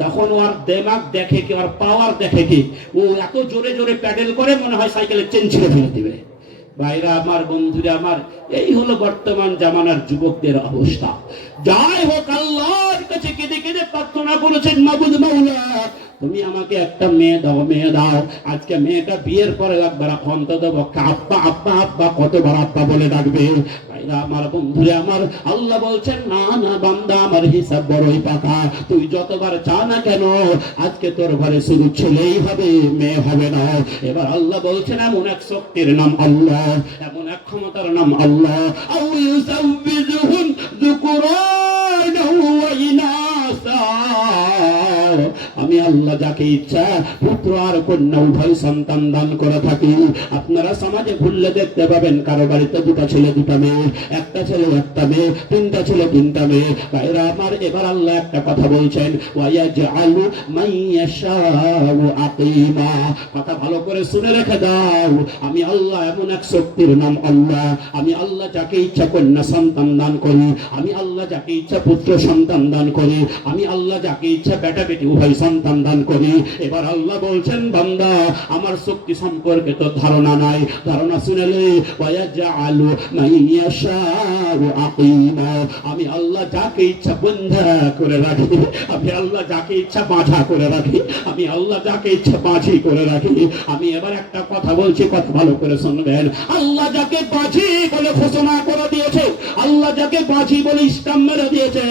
তখন ওর দেমাগ দেখে কি, ওর পাওয়ার দেখে কি, ও এত জোরে জোরে প্যাডেল করে মনে হয় সাইকেলের চেন ছিঁড়ে ফেলে দিবে। ভাইরা আমার, বন্ধুরা আমার, এই হলো বর্তমান জামানার যুবকদের অবস্থা। যাই হোক, আল্লাহর কাছে কেঁদে কেঁদে প্রার্থনা করেছেন, মাবুদ মাওলা তুমি আমাকে একটা মেয়ে দাও, মেয়ে দাও। আজকে মেয়েটা বিয়ের পরে লাগবে না, অন্তত আব্বা আব্বা আব্বা কতবার আব্বা বলে ডাকবে। ভাইরা আমার, বন্ধুরা আমার, আল্লাহ বলছেন না না বান্দা, আমার হিসাব বড়ই পাকা, তুই যতবার চা না কেন আজকে তোর ঘরে শুধু ছেলেই হবে, মেয়ে হবে না। এবার আল্লাহ বলছেন এমন এক শক্তির নাম আল্লাহ, এমন এক ক্ষমতার নাম আল্লাহ, আমি আল্লাহ যাকে ইচ্ছা পুত্র আর কন্যা উভয় সন্তান দান করে থাকি। আপনারা সমাজে ঘুরলে দেখতে পাবেন কারো বাড়িতে দুটা ছেলে দুটা মেয়ে, একটা ছেলে একটা মেয়ে, তিনটা ছেলে তিনটা মেয়ে। ভাইরা আমার, এবার আল্লাহ একটা কথা বলছেন, ওয়ায়াজআলু মাইয়াশাউ আকিমা। কথা ভালো করে শুনে রেখে দাও, আমি আল্লাহ এমন এক শক্তির নাম আল্লাহ, আমি আল্লাহ যাকে ইচ্ছা কন্যা সন্তান দান করি, আমি আল্লাহ যাকে ইচ্ছা পুত্র সন্তান দান করি, আমি আল্লাহ যাকে ইচ্ছা বেটা বেটি উভয় সন্তান দান করি। এবার আল্লাহ বলছেন, বান্দা আমার শক্তি সম্পর্কে তো ধারণা নাই, ধারণা শুনেলে ওয়ায়াজআলু মাইয়াশাউ আকিমা। আমি আল্লাহ যাকে ইচ্ছা বন্ধা করে রাখি, আমি আল্লাহ যাকে ইচ্ছা বাঁধা করে রাখি, আমি আল্লাহ যাকে ইচ্ছা বাঁঝি করে রাখি। আমি এবার একটা কথা বলছি, কথা ভালো করে শুনবেন। আল্লাহ যাকে বাঁঝি বলে ঘোষণা করে দিয়েছে, আল্লাহ যাকে বাঁঝি বলে ইসলাম মেরে দিয়েছে,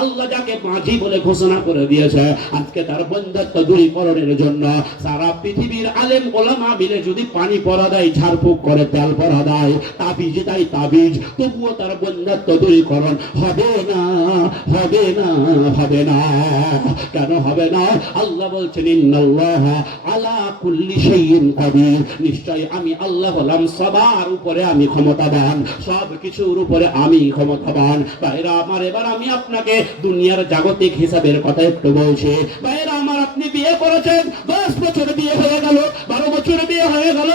আল্লাহ যাকে বাঁঝি বলে ঘোষণা করে দিয়েছে, আজকে তার বন্ধাত্ব দূরীকরণের জন্য সারা পৃথিবীর আলেম ওলামা মিলে যদি পানি পরা দেয়, ঝাড়ফুঁক করে তেল পরা দেয়, তাবিজ দেয় তাবিজ, তবুও তার বন্ধাত্ব দূরীকরণ হবে না, হবে না, হবে না। কেন হবে না? আল্লাহ বলছেন ইন্নাল্লাহ আলা কুল্লি শাইইন কাদির, নিশ্চয় আমি আল্লাহ হলাম সবার উপরে আমি ক্ষমতাবান, সব কিছুর উপরে আমি ক্ষমতাবান। ভাইরা আমার, এবার আমি আপনাকে দুনিয়ার জাগতিক হিসাবের কথা একটু বলছি। ভাইরা আমার, আপনি বিয়ে করেছেন, 10 বছর বিয়ে হয়ে গেল, 12 বছর বিয়ে হয়ে গেল,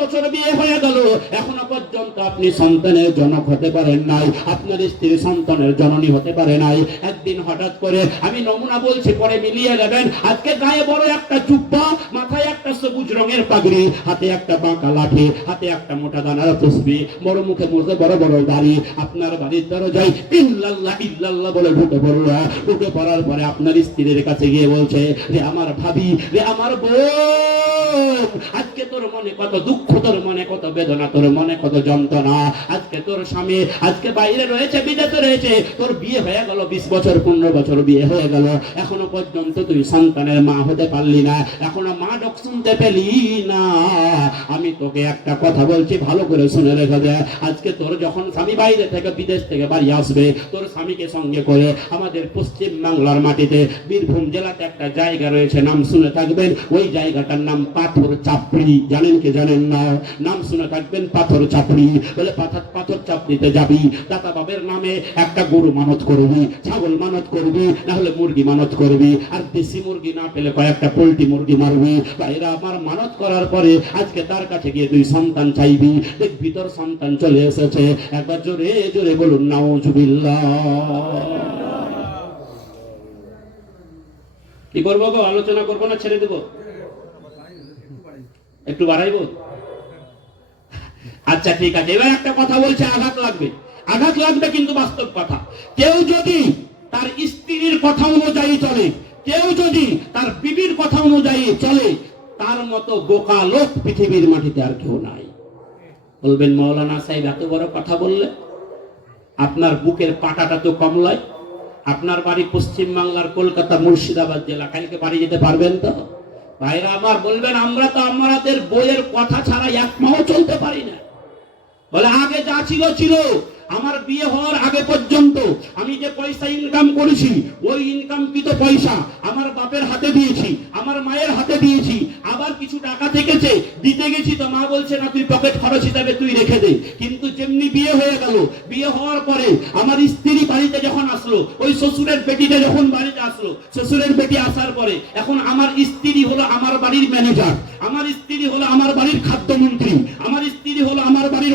বছর বিয়ে হয়ে গেল, এখনো পর্যন্ত আপনি সন্তানের জনক হতে পারেন নাই, আপনার স্ত্রী সন্তানের জননী হতে পারে নাই। একদিন হঠাৎ করে, আমি নমুনা বলছি পরে মিলিয়ে নেবেন, আজকে গায়ে বড় একটা জুব্বা, মাথায় একটা সবুজ রঙের পাগড়ি, হাতে একটা বাঁকা লাঠি, হাতে একটা মোটা দানার তসবি, বড় মুখে মুখে বড় বড় দাড়ি, আপনার বাড়ির দরজায় ইল্লাল্লাহ ইল্লাল্লাহ বলে ঢুকে পড়ল। ঢুকে পড়ার পরে আপনার স্ত্রীর কাছে গিয়ে বলছে, রে আমার ভাবি, রে আমার বোন, আজকে তোর মনে কত দুঃখ, তোর মনে কত বেদনা, তোর মনে কত যন্ত্রণা। আজকে তোর স্বামী আজকে বাইরে রয়েছে, বিদেশে রয়েছে, তোর বিয়ে হয়ে গেল 20 বছর 15 বছর বিয়ে হয়ে গেল, এখনো পর্যন্ত তুই সন্তানের মা হতে পারলি না, এখনো মা ডাক শুনতে পেলি না। আমি তোকে একটা কথা বলছি, ভালো করে শুনে রেখে দে। আজকে তোর যখন স্বামী বাইরে থেকে বিদেশ থেকে বাড়ি আসবে, তোর স্বামীকে সঙ্গে করে আমাদের পশ্চিম বাংলার মাটিতে বীরভূম জেলাতে একটা জায়গা রয়েছে, নাম শুনে থাকবেন, ওই জায়গাটার নাম পাথর চাপড়ি। জানেন কি জানেন না? নাম শুনে থাকবেন পাথর চাপড়ি। বলে পাথর চাপড়িতে যাবি, দাতা বাবের নামে একটা গরু মানত করবি, ছাগল মানত করবি, না হলে মুরগি মানত করবি, আর দেশি মুরগি না পেলে কয়েকটা পোল্ট্রি মুরগি মারবি। এরা আমার মানত করার পরে আজকে তার কাছে গিয়ে তুই সন্তান চাইবি, দেখবি তোর সন্তান চলে এসেছে। একবার জোরে জোরে বলুন নাউজুবিল্লাহ। কি করবো গো? আলোচনা করবো না ছেড়ে দেবো? একটু বাড়াইবো? আচ্ছা ঠিক আছে। এবার একটা কথা বলছে, আঘাত লাগবে, আঘাত লাগবে, কিন্তু বাস্তব কথা। কেউ যদি তার স্ত্রীর কথা অনুযায়ী চলে, কেউ যদি তার বিবির কথা অনুযায়ী চলে, তার মতো বোকা লোক পৃথিবীর মাটিতে আর কেউ নাই। বলবেন মাওলানা সাহেব এত বড় কথা বললে, আপনার বুকের পাটাটা তো কমলায়। আপনার বাড়ি পশ্চিম বাংলার কলকাতা মুর্শিদাবাদ জেলা, কালকে বাড়ি যেতে পারবেন তো? ভাইরা আমার বলবেন, আমরা তো আমাদের বইয়ের কথা ছাড়া এক মাও চলতে পারি না। বলে আগে যা ছিল ছিল, আমার বিয়ে হওয়ার আগে পর্যন্ত আমি যে পয়সা ইনকাম করেছি, ওই ইনকামকৃত পয়সা আমার বাপের হাতে দিয়েছি, আমার মায়ের হাতে দিয়েছি, আবার কিছু টাকা থেকেছে দিতে গেছি, তো মা বলছে না তুই পকেট খরচ হিসাবে তুই রেখে দে। কিন্তু যেমনি বিয়ে হয়ে গেল, বিয়ে হওয়ার পরে আমার স্ত্রী বাড়িতে যখন আসলো, ওই শ্বশুরের বেটিটা যখন বাড়িতে আসলো, শ্বশুরের বেটি আসার পরে এখন আমার স্ত্রী হলো আমার বাড়ির ম্যানেজার, আমার স্ত্রী হলো আমার বাড়ির খাদ্যমন্ত্রী, আমার স্ত্রী হলো আমার বাড়ির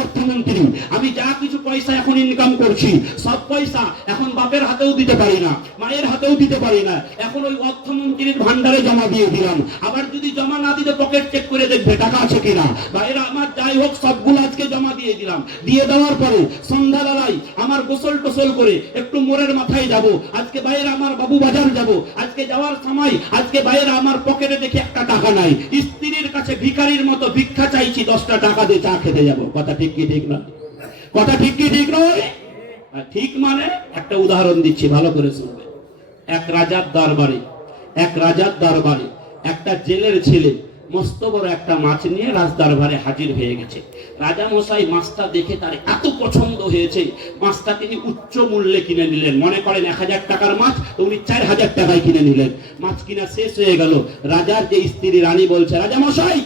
অর্থমন্ত্রী। আমি যা কিছু পয়সা এখন ইনকাম করছি, সব পয়সা এখন বাপের হাতেও দিতে পারি না, মায়ের হাতেও দিতে পারি না, এখন ওই অর্থমন্ত্রীর ভান্ডারে জমা দিয়ে দিলাম। আবার যদি জমা না দিতে পকেট চেক করে দেখবে টাকা আছে কিনা। ভাইরা আমার যাই হোক, সবগুলো আজকে জমা দিয়ে দিলাম। দিয়ে দেওয়ার পরে সন্ধ্যাবেলায় আমার গোসল টোসল করে একটু মোড়ের মাথায় যাব, আজকে বাইরে আমার বাবু বাজার যাব। আজকে যাওয়ার সময় আজকে বাইরে আমার পকেটে দেখি একটা টাকা নাই, স্ত্রীর কাছে ভিখারির মতো ভিক্ষা চাইছি, 10টা টাকা দিয়ে চা খেতে যাব। কথা ঠিক কি ঠিক না? কথা ঠিক কি ঠিক নয়? ঠিক মানে একটা উদাহরণ দিচ্ছি, ভালো করে শুনবে। এক রাজার দরবারে একটা জেলের ছেলে মস্ত বড় একটা মাছ নিয়ে রাজ দরবারে হাজির হয়ে গেছে। রাজা মশাই মাছটা দেখে তার এত পছন্দ হয়েছে, মাছটা তিনি উচ্চ মূল্যে কিনে নিলেন। মনে করেন 1000 টাকার মাছ, তো উনি 4000 টাকায় কিনে নিলেন। মাছ কিনা শেষ হয়ে গেল, রাজার যে স্ত্রী রানী বলছে, রাজা মশাই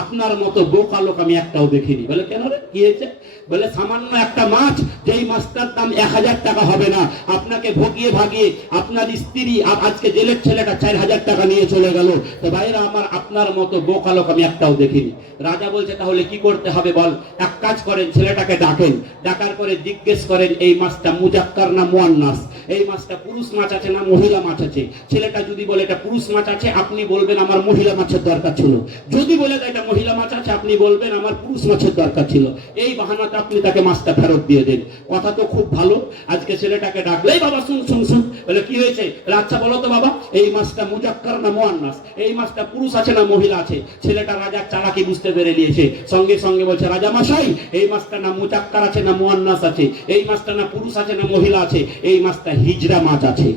আপনার মতো বোকা লোক আমি একটাও দেখিনি। বলে কেন রে, কি হয়েছে? বলে সামান্য একটা মাছ, যেই মাছটার দাম 1000 টাকা হবে না, আপনাকে ভগিয়ে ভাগিয়ে আপনার স্ত্রী আজকে জেলের ছেলেটা 4000 টাকা নিয়ে চলে গেল। তো ভাইরা আমার, আপনার মতো বোকা লোক আমি একটাও দেখিনি। রাজা বলছে তাহলে কি করতে হবে বল? এক কাজ করেন, ছেলেটাকে ডাকেন, ডাকার করে জিজ্ঞেস করেন এই মাছটা মুজাক্কার না মুয়ান্নাস, এই মাছটা পুরুষ মাছ আছে না মহিলা মাছ আছে। ছেলেটা যদি বলে এটা পুরুষ মাছ আছে, আপনি বলবেন আমার মহিলা মাছের দরকার ছিল। যদি বলে এটা মহিলা মাছ আছে, আপনি বলবেন আমার পুরুষ মাছের দরকার ছিল। এই বাহানাতে আপনি তাকে মাছটা ফেরত দিয়ে দেন। কথা তো খুব ভালো। আজকে ছেলেটাকে ডাকলেই বাবা শুন শুন শুন, বলে কি হয়েছে? আচ্ছা বলো তো বাবা, এই মাছটা মুজাক্কার না মুয়ান্নাস, এই মাছটা পুরুষ আছে না মহিলা আছে? ছেলেটা রাজার চালাকি বুঝতে পেরে নিয়েছে, সঙ্গে সঙ্গে বলছে রাজা মশাই এই মাছটা না মুজাক্কার আছে না মুয়ান্নাস আছে, এই মাছটা না পুরুষ আছে না মহিলা আছে, এই মাছটা হিজড়া মাছ আছে।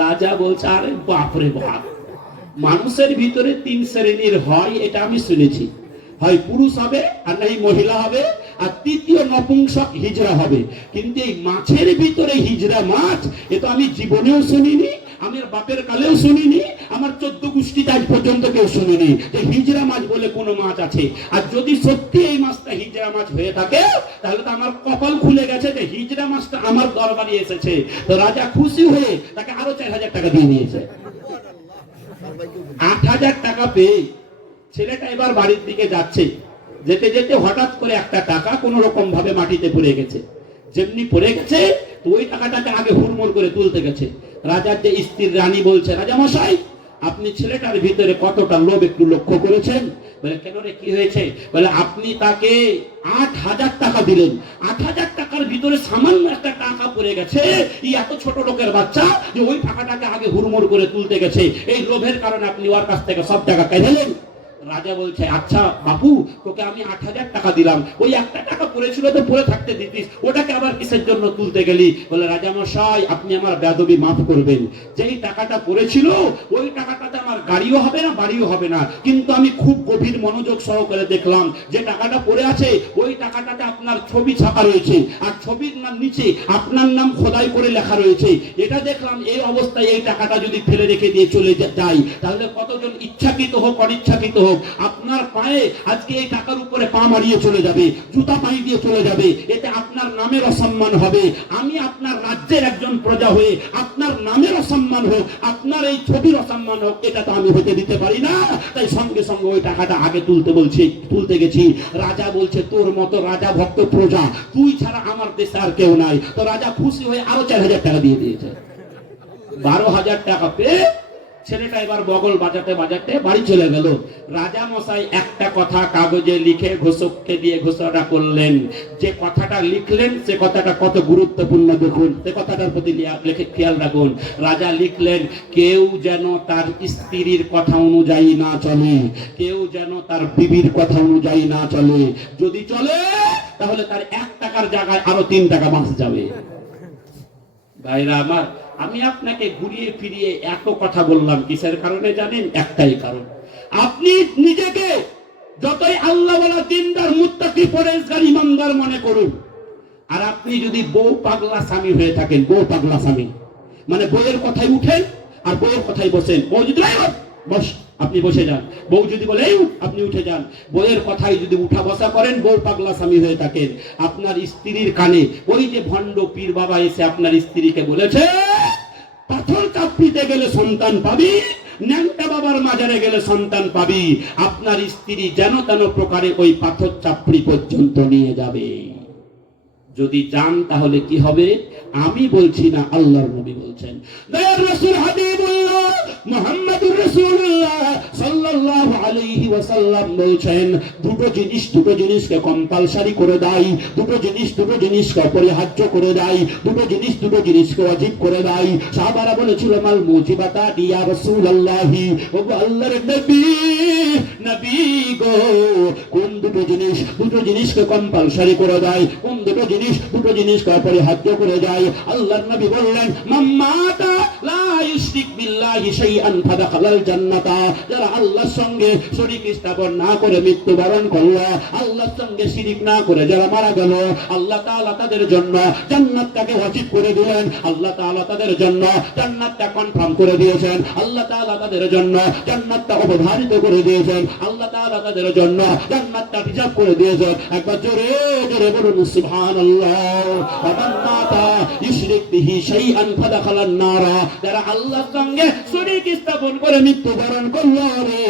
রাজা বলছে আরে বাপরে বাপ, মানুষের ভিতরে 3 শ্রেণীর হয়, এটা আমি শুনেছি। হয় পুরুষ হবে, আর নাই মহিলা হবে, আর তৃতীয় নপুংসক হিজড়া হবে। কিন্তু এই মাছের ভিতরে হিজড়া মাছ, এ তো আমি জীবনেও শুনিনি, আমার বাপের কালেও শুনিনি, আমার 14 গোষ্ঠীতে আজ পর্যন্ত কেউ শুনিনি যে হিজড়া মাছ বলে কোনো মাছ আছে। আর যদি সত্যি এই মাছটা হিজড়া মাছ হয়ে থাকে, তাহলে তো আমার কপাল খুলে গেছে যে হিজড়া মাছটা আমার দরবারে এসেছে। তো রাজা খুশি হয়ে তাকে আরো 4000 টাকা দিয়ে নিয়েছে। 8,000 টাকা পেয়ে ছেলেটা এবার বাড়ির দিকে যাচ্ছে, যেতে যেতে হঠাৎ করে একটা টাকা কোনো রকম ভাবে মাটিতে পড়ে গেছে। যেমনি পড়ে গেছে তো ওই টাকাটাকে আগে হুড়মুড় করে তুলতে গেছে। রাজার যে স্ত্রী রানী বলছে, রাজা মশাই আপনি ছেলেটার ভিতরে কতটা লোভ একটু লক্ষ্য করেছেন? বলে কেন রে, কি হয়েছে? বলে আপনি তাকে 8,000 টাকা দিলেন, 8,000 টাকার ভিতরে সামান্য একটা টাকা পড়ে গেছে। এই এত ছোট লোকের বাচ্চা যে ওই টাকাটাকে আগে হুড়মুড় করে তুলতে গেছে, এই লোভের কারণে আপনি ওর কাছ থেকে সব টাকা কেড়ে নিলেন। রাজা বলছে, আচ্ছা বাপু, তোকে আমি 8,000 টাকা দিলাম, ওই একটা টাকা পড়েছিল তো পড়ে থাকতে দিতিস, ওটাকে আবার কিসের জন্য তুলতে গেলি? বলে রাজা মশাই আপনি আমার বেয়াদবি মাফ করবেন, যেই টাকাটা পড়েছিল ওই টাকাটাতে আমার গাড়িও হবে না, বাড়িও হবে না, কিন্তু আমি খুব গভীর মনোযোগ সহকারে দেখলাম যে টাকাটা পড়ে আছে ওই টাকাটাতে আপনার ছবি ছাপা রয়েছে, আর ছবির নিচে আপনার নাম খোদাই করে লেখা রয়েছে। এটা দেখলাম, এই অবস্থায় এই টাকাটা যদি ফেলে রেখে দিয়ে চলে যাই তাহলে কতজন ইচ্ছাকৃত হোক অনিচ্ছাকৃত হোক আপনার পায়ে আজকে এই টাকার উপরে পা মারিয়ে চলে যাবে, জুতা পাই দিয়ে চলে যাবে, এতে আপনার নামের অসম্মান হবে। আমি আপনার রাজ্যের একজন প্রজা হয়ে আপনার নামের অসম্মান হোক, আপনার এই ছবির অসম্মান হোক, এটা তো আমি হতে দিতে পারি না। তাই সঙ্গে সঙ্গে ওই টাকাটা আগে তুলতে গেছি। রাজা বলছে, তোর মতো রাজা ভক্ত প্রজা তুই ছাড়া আমার দেশে আর কেউ নাই। তো রাজা খুশি হয়ে আরো 4,000 টাকা দিয়ে দিয়েছে। 12,000 টাকা পেয়ে ছেলেটা এবার বগল বাজাতে বাজাতে বাড়ি চলে গেল। রাজা মশাই একটা কথা কাগজে লিখে ঘোষককে দিয়ে ঘোষণা করলেন। যে কথাটা লিখলেন সে কথাটা কত গুরুত্বপূর্ণ দেখুন, সে কথাটার প্রতি লিখে খেয়াল রাখুন। রাজা লিখলেন, কেউ যেন তার স্ত্রীর কথা অনুযায়ী না চলে, কেউ যেন তার বিবির কথা অনুযায়ী না চলে, যদি চলে তাহলে তার 1 টাকার জায়গায় আরো 3 টাকা বাঁচ যাবে। ভাইরা আমার, আমি আপনাকে ঘুরিয়ে ফিরিয়ে এত কথা বললাম কিসের কারণে জানেন? একটাই কারণ, আপনি নিজেকে যতই আল্লাহ ওয়ালা দিনদার মুত্তাকি পরেজগার ইমানদার মনে করুন, আর আপনি যদি বউ পাগলা স্বামী হয়ে থাকেন, বউ পাগলা স্বামী মানে বউয়ের কথাই উঠেন আর বউয়ের কথাই বসেন, বউ যদি বস আপনি বসে যান, বউ যদি বলে আপনি উঠে যান, বউয়ের কথাই যদি উঠা বসা করেন, বউ পাগলা স্বামী হয়ে থাকেন, আপনার স্ত্রীর কানে ওই যে ভণ্ড পীর বাবা এসে আপনার স্ত্রীকে বলেছে পাথর চাপড়িতে গেলে সন্তান পাবি, ন্যাংটা বাবার মাজারে গেলে সন্তান পাবি, আপনার স্ত্রী যেন তেন প্রকারে ওই পাথর চাপড়ি পর্যন্ত নিয়ে যাবে। যদি যান তাহলে কি হবে? আমি বলছি না, আল্লাহর নবী বলছেন। দয়ার রাসূল হাবিবুল্লাহ মুহাম্মদুর রাসূলুল্লাহ সাল্লাল্লাহু আলাইহি ওয়াসাল্লাম বলছেন, দুটো জিনিসকে কম্পালসারি করে দেয়, দুটো জিনিসকে অপরিহার্য করে দেয়, দুটো জিনিসকে ওয়াজিব করে দেয়। সাহাবারা বলেছিল, মাল মুজিবাতা ইয়া রাসূলুল্লাহি, ও আল্লাহর নবী গো, কোন দুটো জিনিসকে কম্পালসারি করে দেয়, কোন দুটো জিনিসকে অপরিহার্য করে যায়? আল্লাহর নবী বললেন, মাম্মাতা লা ইউশরিক বিল্লাহি শাইআন ফাদাখালাল জান্নাতা, যারা আল্লাহর সঙ্গে শরীক স্থাপন না করে মৃত্যুবরণ করলো, আল্লাহর সঙ্গে শিরিক না করে যারা মারা গেল, আল্লাহ তাআলা তাদের জন্য জান্নাতটাকে ওয়াজিব করে দিলেন, আল্লাহ তাআলা তাদের জন্য জান্নাতটা কনফার্ম করে দিয়েছেন, আল্লাহ তাআলা তাদের জন্য জান্নাতটা অবধারিত করে দিয়েছেন, আল্লাহ তাআলা তাদের জন্য জান্নাতটা রিজার্ভ করে দিয়েছেন। একবার জোরে জোরে বলুন সুবহানাল্লাহ। ওয়া মাতা ইউশরিক বিহি শাইআন ফাদাখালান নারা, যারা আল্লাহর সঙ্গে শরীক স্থাপন করে মৃত্যুবরণ করলো রে,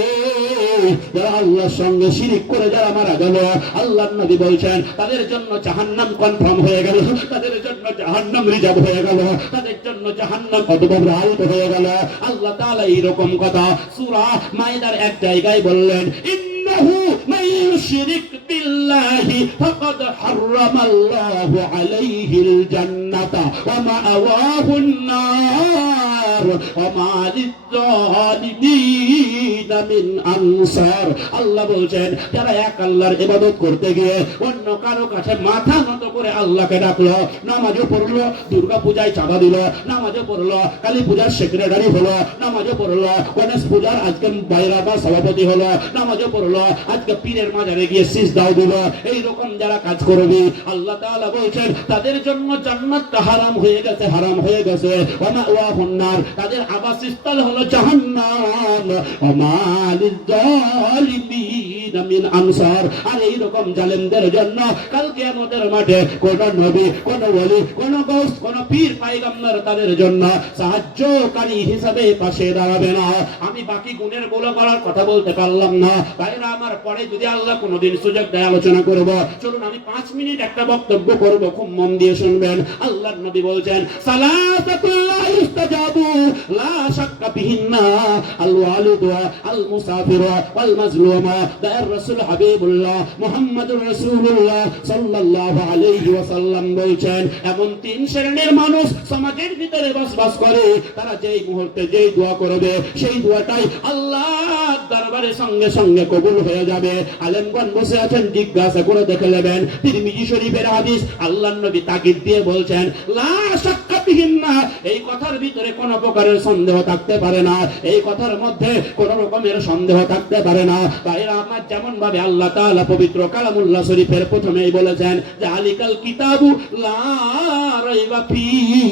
যারা আল্লাহর সঙ্গে শিরিক করে যারা মারা গেল, আল্লাহর নবী বলছেন তাদের জন্য জাহান্নাম কনফার্ম হয়ে গেল, তাদের জন্য জাহান্নাম রিজার্ভ হয়ে গেল, তাদের জন্য জাহান্নাম কতভাবে আউট হয়ে গেল। আল্লাহ তাআলা এইরকম কথা সূরা মাইদার এক জায়গায় বললেন, ইন্নাহু মান ইউশরিক বিল্লাহি ফাকাদ হারামাল্লাহু আলাইহিল জান্নাতা ওয়া মাআওয়াহুন নার ওয়া মা লিয-যালিমিনা মিন আনসার। আল্লাহ বলছেন, যারা এক আল্লাহর ইবাদত করতে গিয়ে অন্য কারো কাছে মাথা নত করে আল্লাহকে ডাকলো, নামাজও পড়লো, দুর্গা পূজায় চাঁদা দিল, নামাজও পড়লো, কালী পূজার সেক্রেটারি হলো, নামাজও পড়লো, গণেশ পূজার আজকে বাইরা বা সভাপতি হলো, নামাজও পড়লো, আজকে পীরের মাজারে গিয়ে সিজদাও দিল, এইরকম যারা কাজ করবে আল্লাহ তাআলা বলছেন তাদের জন্য জান্নাতটা হারাম হয়ে গেছে, হারাম হয়ে গেছে। ওয়া মাওয়াহুন নার, তাদের আবাসস্থল হলো জাহান্নাম। ওয়া মা লিয-যালিমিন মুশরিকিনা মিন আনসার। আর এই রকম জালেমদের জন্য কাল কিয়ামতের মাঠে কোন নবী, কোন ওলি, কোন গাউস, কোন পীর পয়গম্বর তাদের জন্য সাহায্যকারী হিসাবে পাশে দাঁড়াবে না। আমি বাকি গুণের বলে করার কথা বলতে পারলাম না ভাইরা আমার, পরে যদি আল্লাহ কোনোদিন সুযোগ দেয় আলোচনা করব। চলুন আমি 5 মিনিট একটা বক্তব্য করব, খুব মন দিয়ে শুনবেন। আল্লাহর নবী বলছেন সালাতাতুল লা ইস্তাজাবু লা শাক্কা বিহিন্না আল ওয়ালিদু আল মুসাফিরু ওয়াল মাজলুমু। দার রাসূল হাবিবুল্লাহ মুহাম্মদুর রাসূলুল্লাহ সাল্লাল্লাহু আলাইহি ওয়াসাল্লাম বলছেন এমন 3 শ্রেণীর মানুষ সমাজের ভিতরে বসবাস করে, তারা যেই মুহূর্তে যেই দোয়া করবে সেই দোয়াটাই আল্লাহর দরবারে সঙ্গে সঙ্গে কবুল হয়ে যাবে। আলেমগণ বসে আছেন, জিজ্ঞাসা করে দেখে নেবেন। তিরমিজি শরীফের হাদিস, আল্লাহর নবী তাকিদ দিয়ে বলছেন লা শাক্কা বিহিন্না, এই কথার ভিতরে কোনো প্রকারের সন্দেহ থাকতে পারে না, এই কথার মধ্যে কোন রকমের সন্দেহ থাকতে পারে না। ভাইরা আমার, যেমন ভাবে আল্লাহ তাআলা পবিত্র কালামুল্লাহ শরীফের প্রথমেই বলেছেন যে আলিকাল কিতাবু লা রাইবা ফীহি,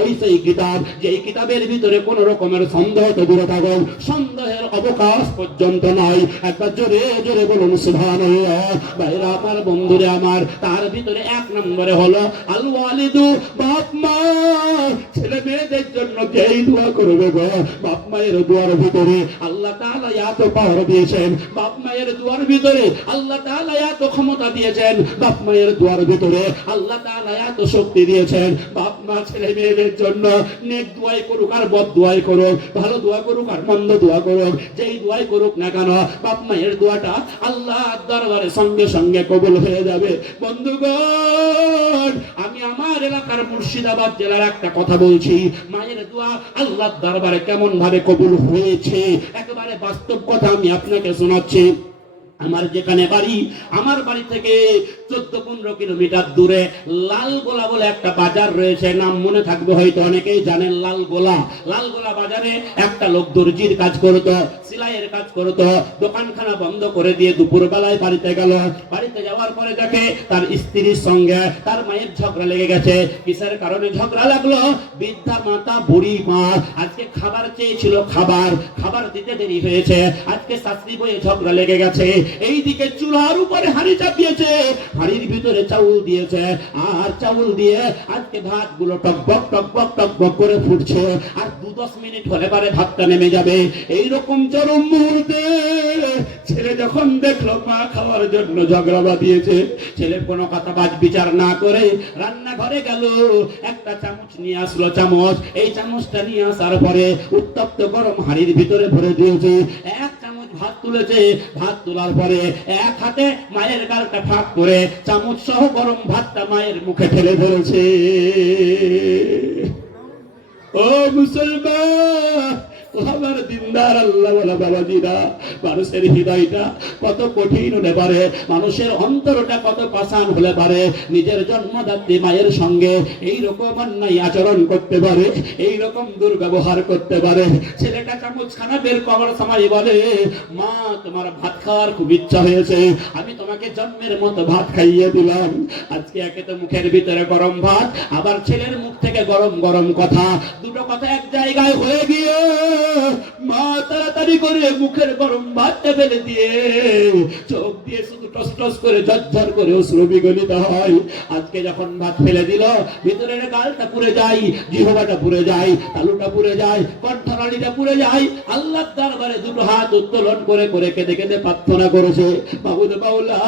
ওই সেই কিতাব যেই কিতাবের ভিতরে কোন রকমের সন্দেহ তো দূরে থাকো, সন্দেহের অবকাশ পর্যন্ত নাই। একবার জোরে জোরে বলুন সুবহানাল্লাহ। ভাইরা আমার, বন্ধুরে আমার, তার ভিতরে 1 নম্বরে হলো আল ওয়ালিদু, বাপ মা। ছেলে মেয়েদের জন্য যেই দোয়া করবে গো, বাপ মায়ের দোয়ার ভিতরে আল্লাহ তাআলা এত পাওয়ার দিয়েছেন, বাপ মায়ের দোয়ার ভিতরে আল্লাহ তাআলা এত ক্ষমতা দিয়েছেন, বাপ মায়ের দোয়ার ভিতরে আল্লাহ তাআলা এত শক্তি দিয়েছেন। বাপ মা ছেলে মেয়েদের জন্য নেক দোয়াই করুক আর বদ দোয়াই করুক, ভালো দোয়া করুক আর মন্দ দোয়া করুক, যেই দোয়াই করুক না কেন, বাপ মায়ের দোয়াটা আল্লাহর দরবারে সঙ্গে সঙ্গে কবুল হয়ে যাবে। বন্ধুগণ, আমি আমার এলাকার মুর্শিদাবাদ জেলার একটা কথা বলছি, মায়ের দোয়া আল্লাহর দরবারে কেমন ভাবে কবুল হয়েছে একেবারে বাস্তব কথা আমি আপনাকে শোনাচ্ছি। আমার যেখানে বাড়ি, আমার বাড়ি থেকে 14-15 কিলোমিটার দূরে লালগোলা বলে একটা বাজার রয়েছে, নাম মনে থাকবে হয়তো, অনেকেই জানেন লালগোলা। লালগোলা বাজারে একটা লোক দর্জির কাজ করতো, সেলাইয়ের কাজ করতো। দোকানখানা বন্ধ করে দিয়ে দুপুর বেলায় বাড়িতে গেল। বাড়িতে যাওয়ার পরে দেখে তার স্ত্রীর সঙ্গে তার মায়ের ঝগড়া লেগে গেছে। কিসের কারণে ঝগড়া লাগলো? বৃদ্ধা মাতা, বুড়ি মা আজকে খাবার চেয়েছিল, খাবার দিতে দেরি হয়েছে, আজকে শাস্ত্রী বয়ে ঝগড়া লেগে গেছে। এইদিকে চুলার উপরে হাঁড়ি চাপিয়েছে, হাঁড়ির ভিতরে চাউল দিয়েছে, আর চাউল দিয়ে আজকে ভাতগুলো টকবক টকবক টকবক করে ফুটছে, আর 2-10 মিনিট হলে পরে ভাতটা নেমে যাবে। এইরকম চরম মুহূর্তে ছেলে যখন দেখলো মা খাওয়ার জন্য ঝগড়া বাঁধিয়েছে, ছেলের কোনো কথা বাজ বিচার না করে রান্নাঘরে গেল, একটা চামচ নিয়ে আসলো। এই চামচটা নিয়ে আসার পরে উত্তপ্ত গরম হাঁড়ির ভিতরে ভরে দিয়েছে। 1 চামচ ভাত তুলেছে, ভাত তোলার পরে এক হাতে মায়ের গালটা ফাঁক করে চামচ সহ গরম ভাতটা মায়ের মুখে ঠেলে ধরেছে। ও মুসলমান, আমার দিনদার আল্লাহ বলা বাবাজিরা, মানুষের হৃদয়টা কত কঠিন হলে পারে, মানুষের অন্তরটা কত পাষাণ হলে পারে, নিজের জন্মদাত্রী মায়ের সঙ্গে এইরকম অন্যায় আচরণ করতে পারে, এইরকম দুর্ব্যবহার করতে পারে। ছেলেটা চামচ খানা বের করার সময় বলে, মা তোমার ভাত খাওয়ার খুব ইচ্ছা হয়েছে, আমি তোমাকে জন্মের মতো ভাত খাইয়ে দিলাম। আজকে একে তো মুখের ভিতরে গরম ভাত, আবার ছেলের মুখ থেকে গরম গরম কথা, দুটো কথা এক জায়গায় হয়ে গিয়ে মা তাড়াতাড়ি করে মুখের গরম ভাতটা ফেলে দিয়ে চোখ দিয়ে শুধু টস টস করে ঝরঝর করে অশ্রু বিগলিত হয়। আজকে যখন ভাত ফেলে দিল, ভিতরের গালটা পুড়ে যায়, জিহ্বাটা পুড়ে যায়, তালুটা পুড়ে যায়, কণ্ঠনালীটা পুড়ে যায়। আল্লাহর দরবারে দুটো হাত উত্তোলন করে করে কেঁদে কেঁদে প্রার্থনা করেছে, মাবুদ মাওলা,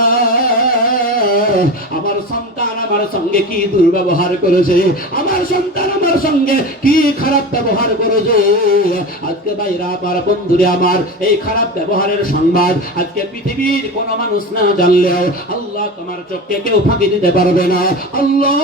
আমার সন্তান আমার সঙ্গে কি দুর্ব্যবহার করেছে, আমার সন্তান আমার সঙ্গে কি খারাপ ব্যবহার করেছে। আজকে ভাইরা আমার, বন্ধুরে আমার, এই খারাপ ব্যবহারের সংবাদ আজকে পৃথিবীর কোন মানুষ না জানলেও আল্লাহ তোমার চোখকে কেউ ফাঁকি দিতে পারবে না। আল্লাহ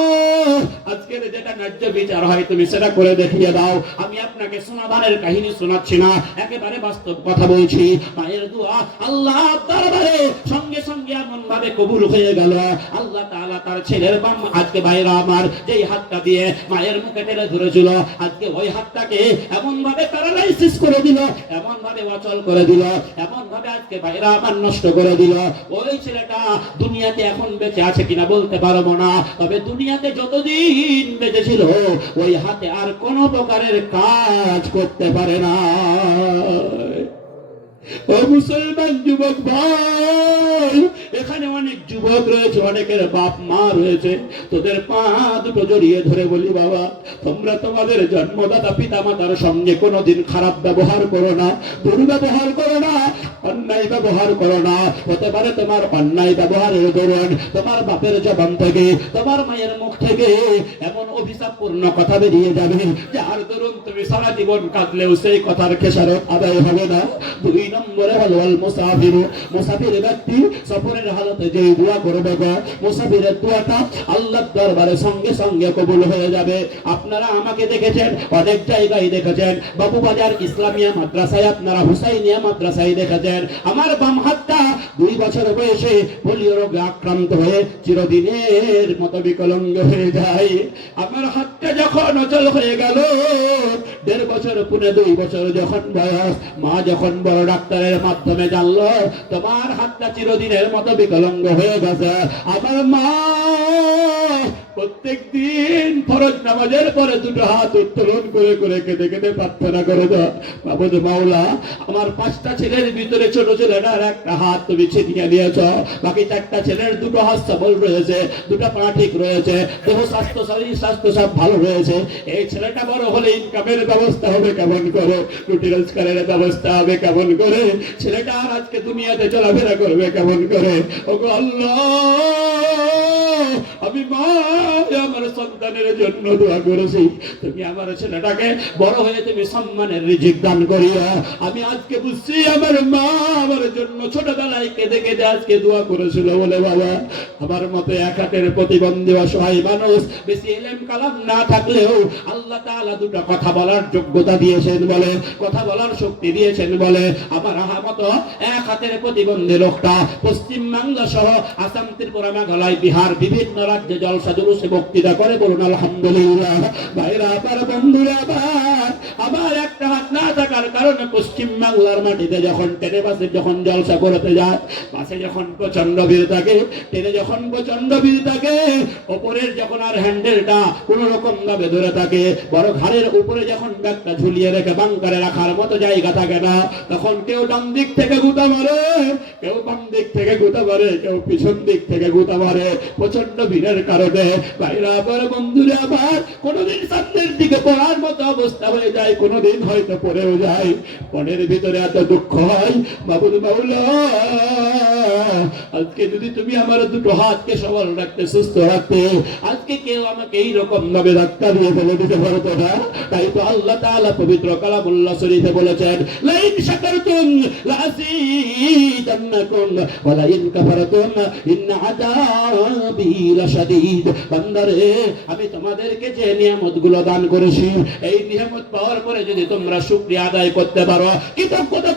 আজকের যেটা ন্যায্য বিচার হয় তুমি সেটা করে দেখিয়ে দাও। আমি আপনাকে সোনাদানের কাহিনী শোনাচ্ছি না, একেবারে বাস্তব কথা বলছি। মায়ের দোয়া আল্লাহ দরবারে সঙ্গে সঙ্গে এমন ভাবে কবুল হয়ে গেল, আল্লাহ তাআলা তার ছেলের বাম, আজকে ভাইরা আমার, যেই হাতটা দিয়ে মায়ের মুখে টেনে ধরেছিল, আজকে ওই হাতটাকে এমন ভাবে প্যারালাইসিস করে দিল, এমন ভাবে অচল করে দিল, এমন ভাবে আজকে ভাইরা আমার নষ্ট করে দিল। ওই ছেলেটা দুনিয়াতে এখন বেঁচে আছে কিনা বলতে পারবো না, তবে দুনিয়াতে যতদিন বেঁচে ছিল ওই হাতে আর কোনো প্রকারের কাজ করতে পারে না। ও মুসলমান যুবক ভাই, এখানে অনেক যুবক রয়েছে, অনেকের বাপ মা রয়েছে, তোদের পা দুটো জড়িয়ে ধরে বলি বাবা, তোমরা তোমাদের জন্মদাতা পিতা মাতার সঙ্গে কোনোদিন খারাপ ব্যবহার করো না, দুর্ব্যবহার করো না, অন্যায় ব্যবহার করো না। হতে পারে তোমার অন্যায় ব্যবহারের দরুন তোমার বাপের জবান থেকে, তোমার মায়ের মুখ থেকে এমন অভিশাপপূর্ণ কথা বেরিয়ে যাবে যার দরুন তুমি সারা জীবন কাঁদলেও সেই কথার খেসারত আদায় হবে না। দুই নম্বরে হলো আল মুসাফির, মুসাফির ব্যক্তি সফরের হালতে যে দোয়া করবে গো, মুসাফিরের দোয়াটা আল্লাহর দরবারে সঙ্গে সঙ্গে কবুল হয়ে যাবে। আপনারা আমাকে দেখেছেন, অনেক জায়গায় দেখেছেন, বাবুবাজার ইসলামিয়া মাদ্রাসায়, আপনারা হুসাইনিয়া মাদ্রাসায় দেখেছেন, আমার বাম হাতটা 2 বছর বয়সে পোলিও রোগে আক্রান্ত হয়ে চিরদিনের মতো বিকলাঙ্গ হয়ে যায়। আমার হাতটা যখন অচল হয়ে গেল, 1.5 বছর পুনে 2 বছর যখন বয়স, মা যখন বড় ডাক্তারের মাধ্যমে জানলো তোমার হাতটা চিরদিনের মতো বিকলাঙ্গ হয়ে গেছে, আমার মা প্রত্যেক দিন ফরজ নামাজের পরে 2টো হাত উত্তোলন করে করে কেঁদে কেঁদে প্রার্থনা করে দাও, বাবুদ মাওলা আমার 5টা ছেলের ভিতরে ছোট ছেলেটার একটা হাত তুমি ছিনিয়ে নিয়েছ, বাকি 4টা ছেলের 2টো হাত সবল রয়েছে, 2টা পা ঠিক রয়েছে, দেহ স্বাস্থ্য, শরীর স্বাস্থ্য সব ভালো রয়েছে। এই ছেলেটা বড় হলে ইনকামের ব্যবস্থা হবে কেমন করে, রুটি রোজগারের ব্যবস্থা হবে কেমন করে, ছেলেটা আর আজকে দুনিয়াতে চলাফেরা করবে কেমন করে। ওগো আল্লাহ, আমি মা আমার সন্তানের জন্য দোয়া করেছি, তুমি আমার ছেলেটাকে বড় হয়ে তুমি সম্মানের রিজিক দান করিও। আমি আজকে বুঝছি আমার মা আমার জন্য ছোটবেলায় কেঁদে কেঁদে আজকে দোয়া করেছিল বলে বাবা, আমার মতো এক হাতের প্রতিবন্ধী অসহায় মানুষ, বেশি ইলম কালাম না থাকলেও আল্লাহ তাআলা 2টা কথা বলার যোগ্যতা দিয়েছেন বলে, কথা বলার শক্তি দিয়েছেন বলে, আমার মতো এক হাতের প্রতিবন্ধী লোকটা পশ্চিম বাংলা সহ আসাম, ত্রিপুরা, মেঘালয়, বিহার বিভিন্ন রাজ্যে জলসা জুলুসে বক্তৃতা করে, বলুন আলহামদুলিল্লাহ। ভাইরা আমার, বন্ধুরা আমার একটা হাত না থাকার কারণে পশ্চিম বাংলার মাটিতে যখন ট্রেনে বাসে যখন জলসা করতে যায়, বাসে যখন প্রচন্ড ভিড় থাকে, ট্রেনে যখন প্রচন্ড ভিড় থাকে, ওপরের যখন আর হ্যান্ডেলটা কোন রকম ভাবে ধরে থাকে, বড় ঘাড়ের উপরে যখন ব্যাগটা ঝুলিয়ে রেখে বাঙ্কারে রাখার মতো জায়গা থাকে না, তখন কেউ ডান দিক থেকে গুতা মারে, কেউ বাম দিক থেকে গুতা মারে, কেউ পিছন দিক থেকে গুতা মারে, প্রচন্ড ভিড়ের কারণে। ভাইরা আবার, বন্ধুরা আবার, কোনদিন সামনের দিকে পড়ার মতো অবস্থা হয়ে যায়, কোনদিন হয়তো পড়েও যায়, মনের ভিতরে এত দুঃখ হয়, বাবুল মাওলা আজকে যদি তুমি আমার 2টো হাতকে সবল রাখতে, সুস্থ রাখতে, আজকে কেউ আমাকে এইরকম ভাবে ধাক্কা দিয়ে ফেলে দিতে পারতো না। তাই তো আল্লাহ তাআলা পবিত্র কালামুল্লাহ শরীফে বলেছেন, লাইন শাকারতুম লাযীদান্নাকুম ওয়া লাইন কাফারতুম ইন্না আযাবি লাশাদীদ। বান্দারে, আমি তোমাদেরকে যে নিয়ামতগুলো দান করেছি, এই নিয়ামত পাওয়ার পরে যদি তোমরা শুকরিয়া আদায় করতে পারো, কৃতজ্ঞতা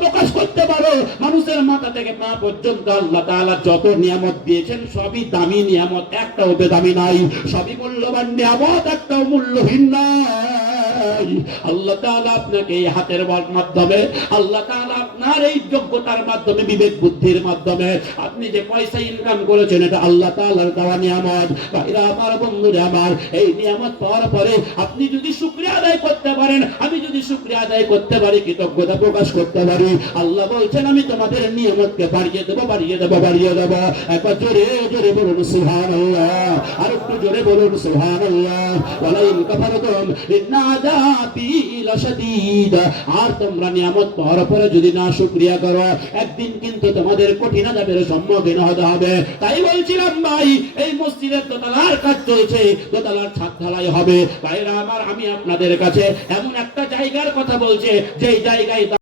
প্রকাশ করতে পারো, মানুষের মাথা থেকে পা পর্যন্ত আল্লাহ তাআলা যত নিয়ামত দিয়েছেন সবই দামি নিয়ামত, একটাও বেদামি নাই, সবই মূল্যবান নিয়ামত, একটাও মূল্যহীন নাই। আল্লাহ তাআলা আপনাকে এই হাতের মাধ্যমে, আল্লাহ তাআলা আপনার এই যোগ্যতার মাধ্যমে, বিবেক বুদ্ধির মাধ্যমে আপনি যে পয়সা ইনকাম করেছেন, এটা আল্লাহ তাআলার দেওয়া নিয়ামত। ভাইরা আমার, বন্ধুরা আমার, এই নিয়ামত পাওয়ার পরে আপনি যদি শুকরিয়া আদায় করতে পারেন, আমি যদি শুকরিয়া আদায় করতে পারি, কৃতজ্ঞতা প্রকাশ করতে পারি, আল্লাহ বলছেন আমি তোমাদের নিয়ামতকে বাড়িয়ে দেব, বাড়িয়ে দেব, বাড়িয়ে দেব। একবার জোরে জোরে বলুন সুবহানাল্লাহ, আর একটু জোরে বলুন সুবহানাল্লাহ। ওয়ালাইন কাফারতুম ইন্না আযাবি লাশাদীদ। আর তোমরা নিয়ামত পাওয়ার পরে যদি না শুকরিয়া করো, একদিন কিন্তু তোমাদের কঠিন আযাবের সম্মুখীন হতে হবে। তাই বলছিলাম ভাই, এই মসজিদের দোতলার কাজ চলছে, দোতলার ছাদ ঢালাই হবে। ভাইরা আমার, আমি আপনাদের কাছে এমন একটা জায়গার কথা বলছি, যেই জায়গায়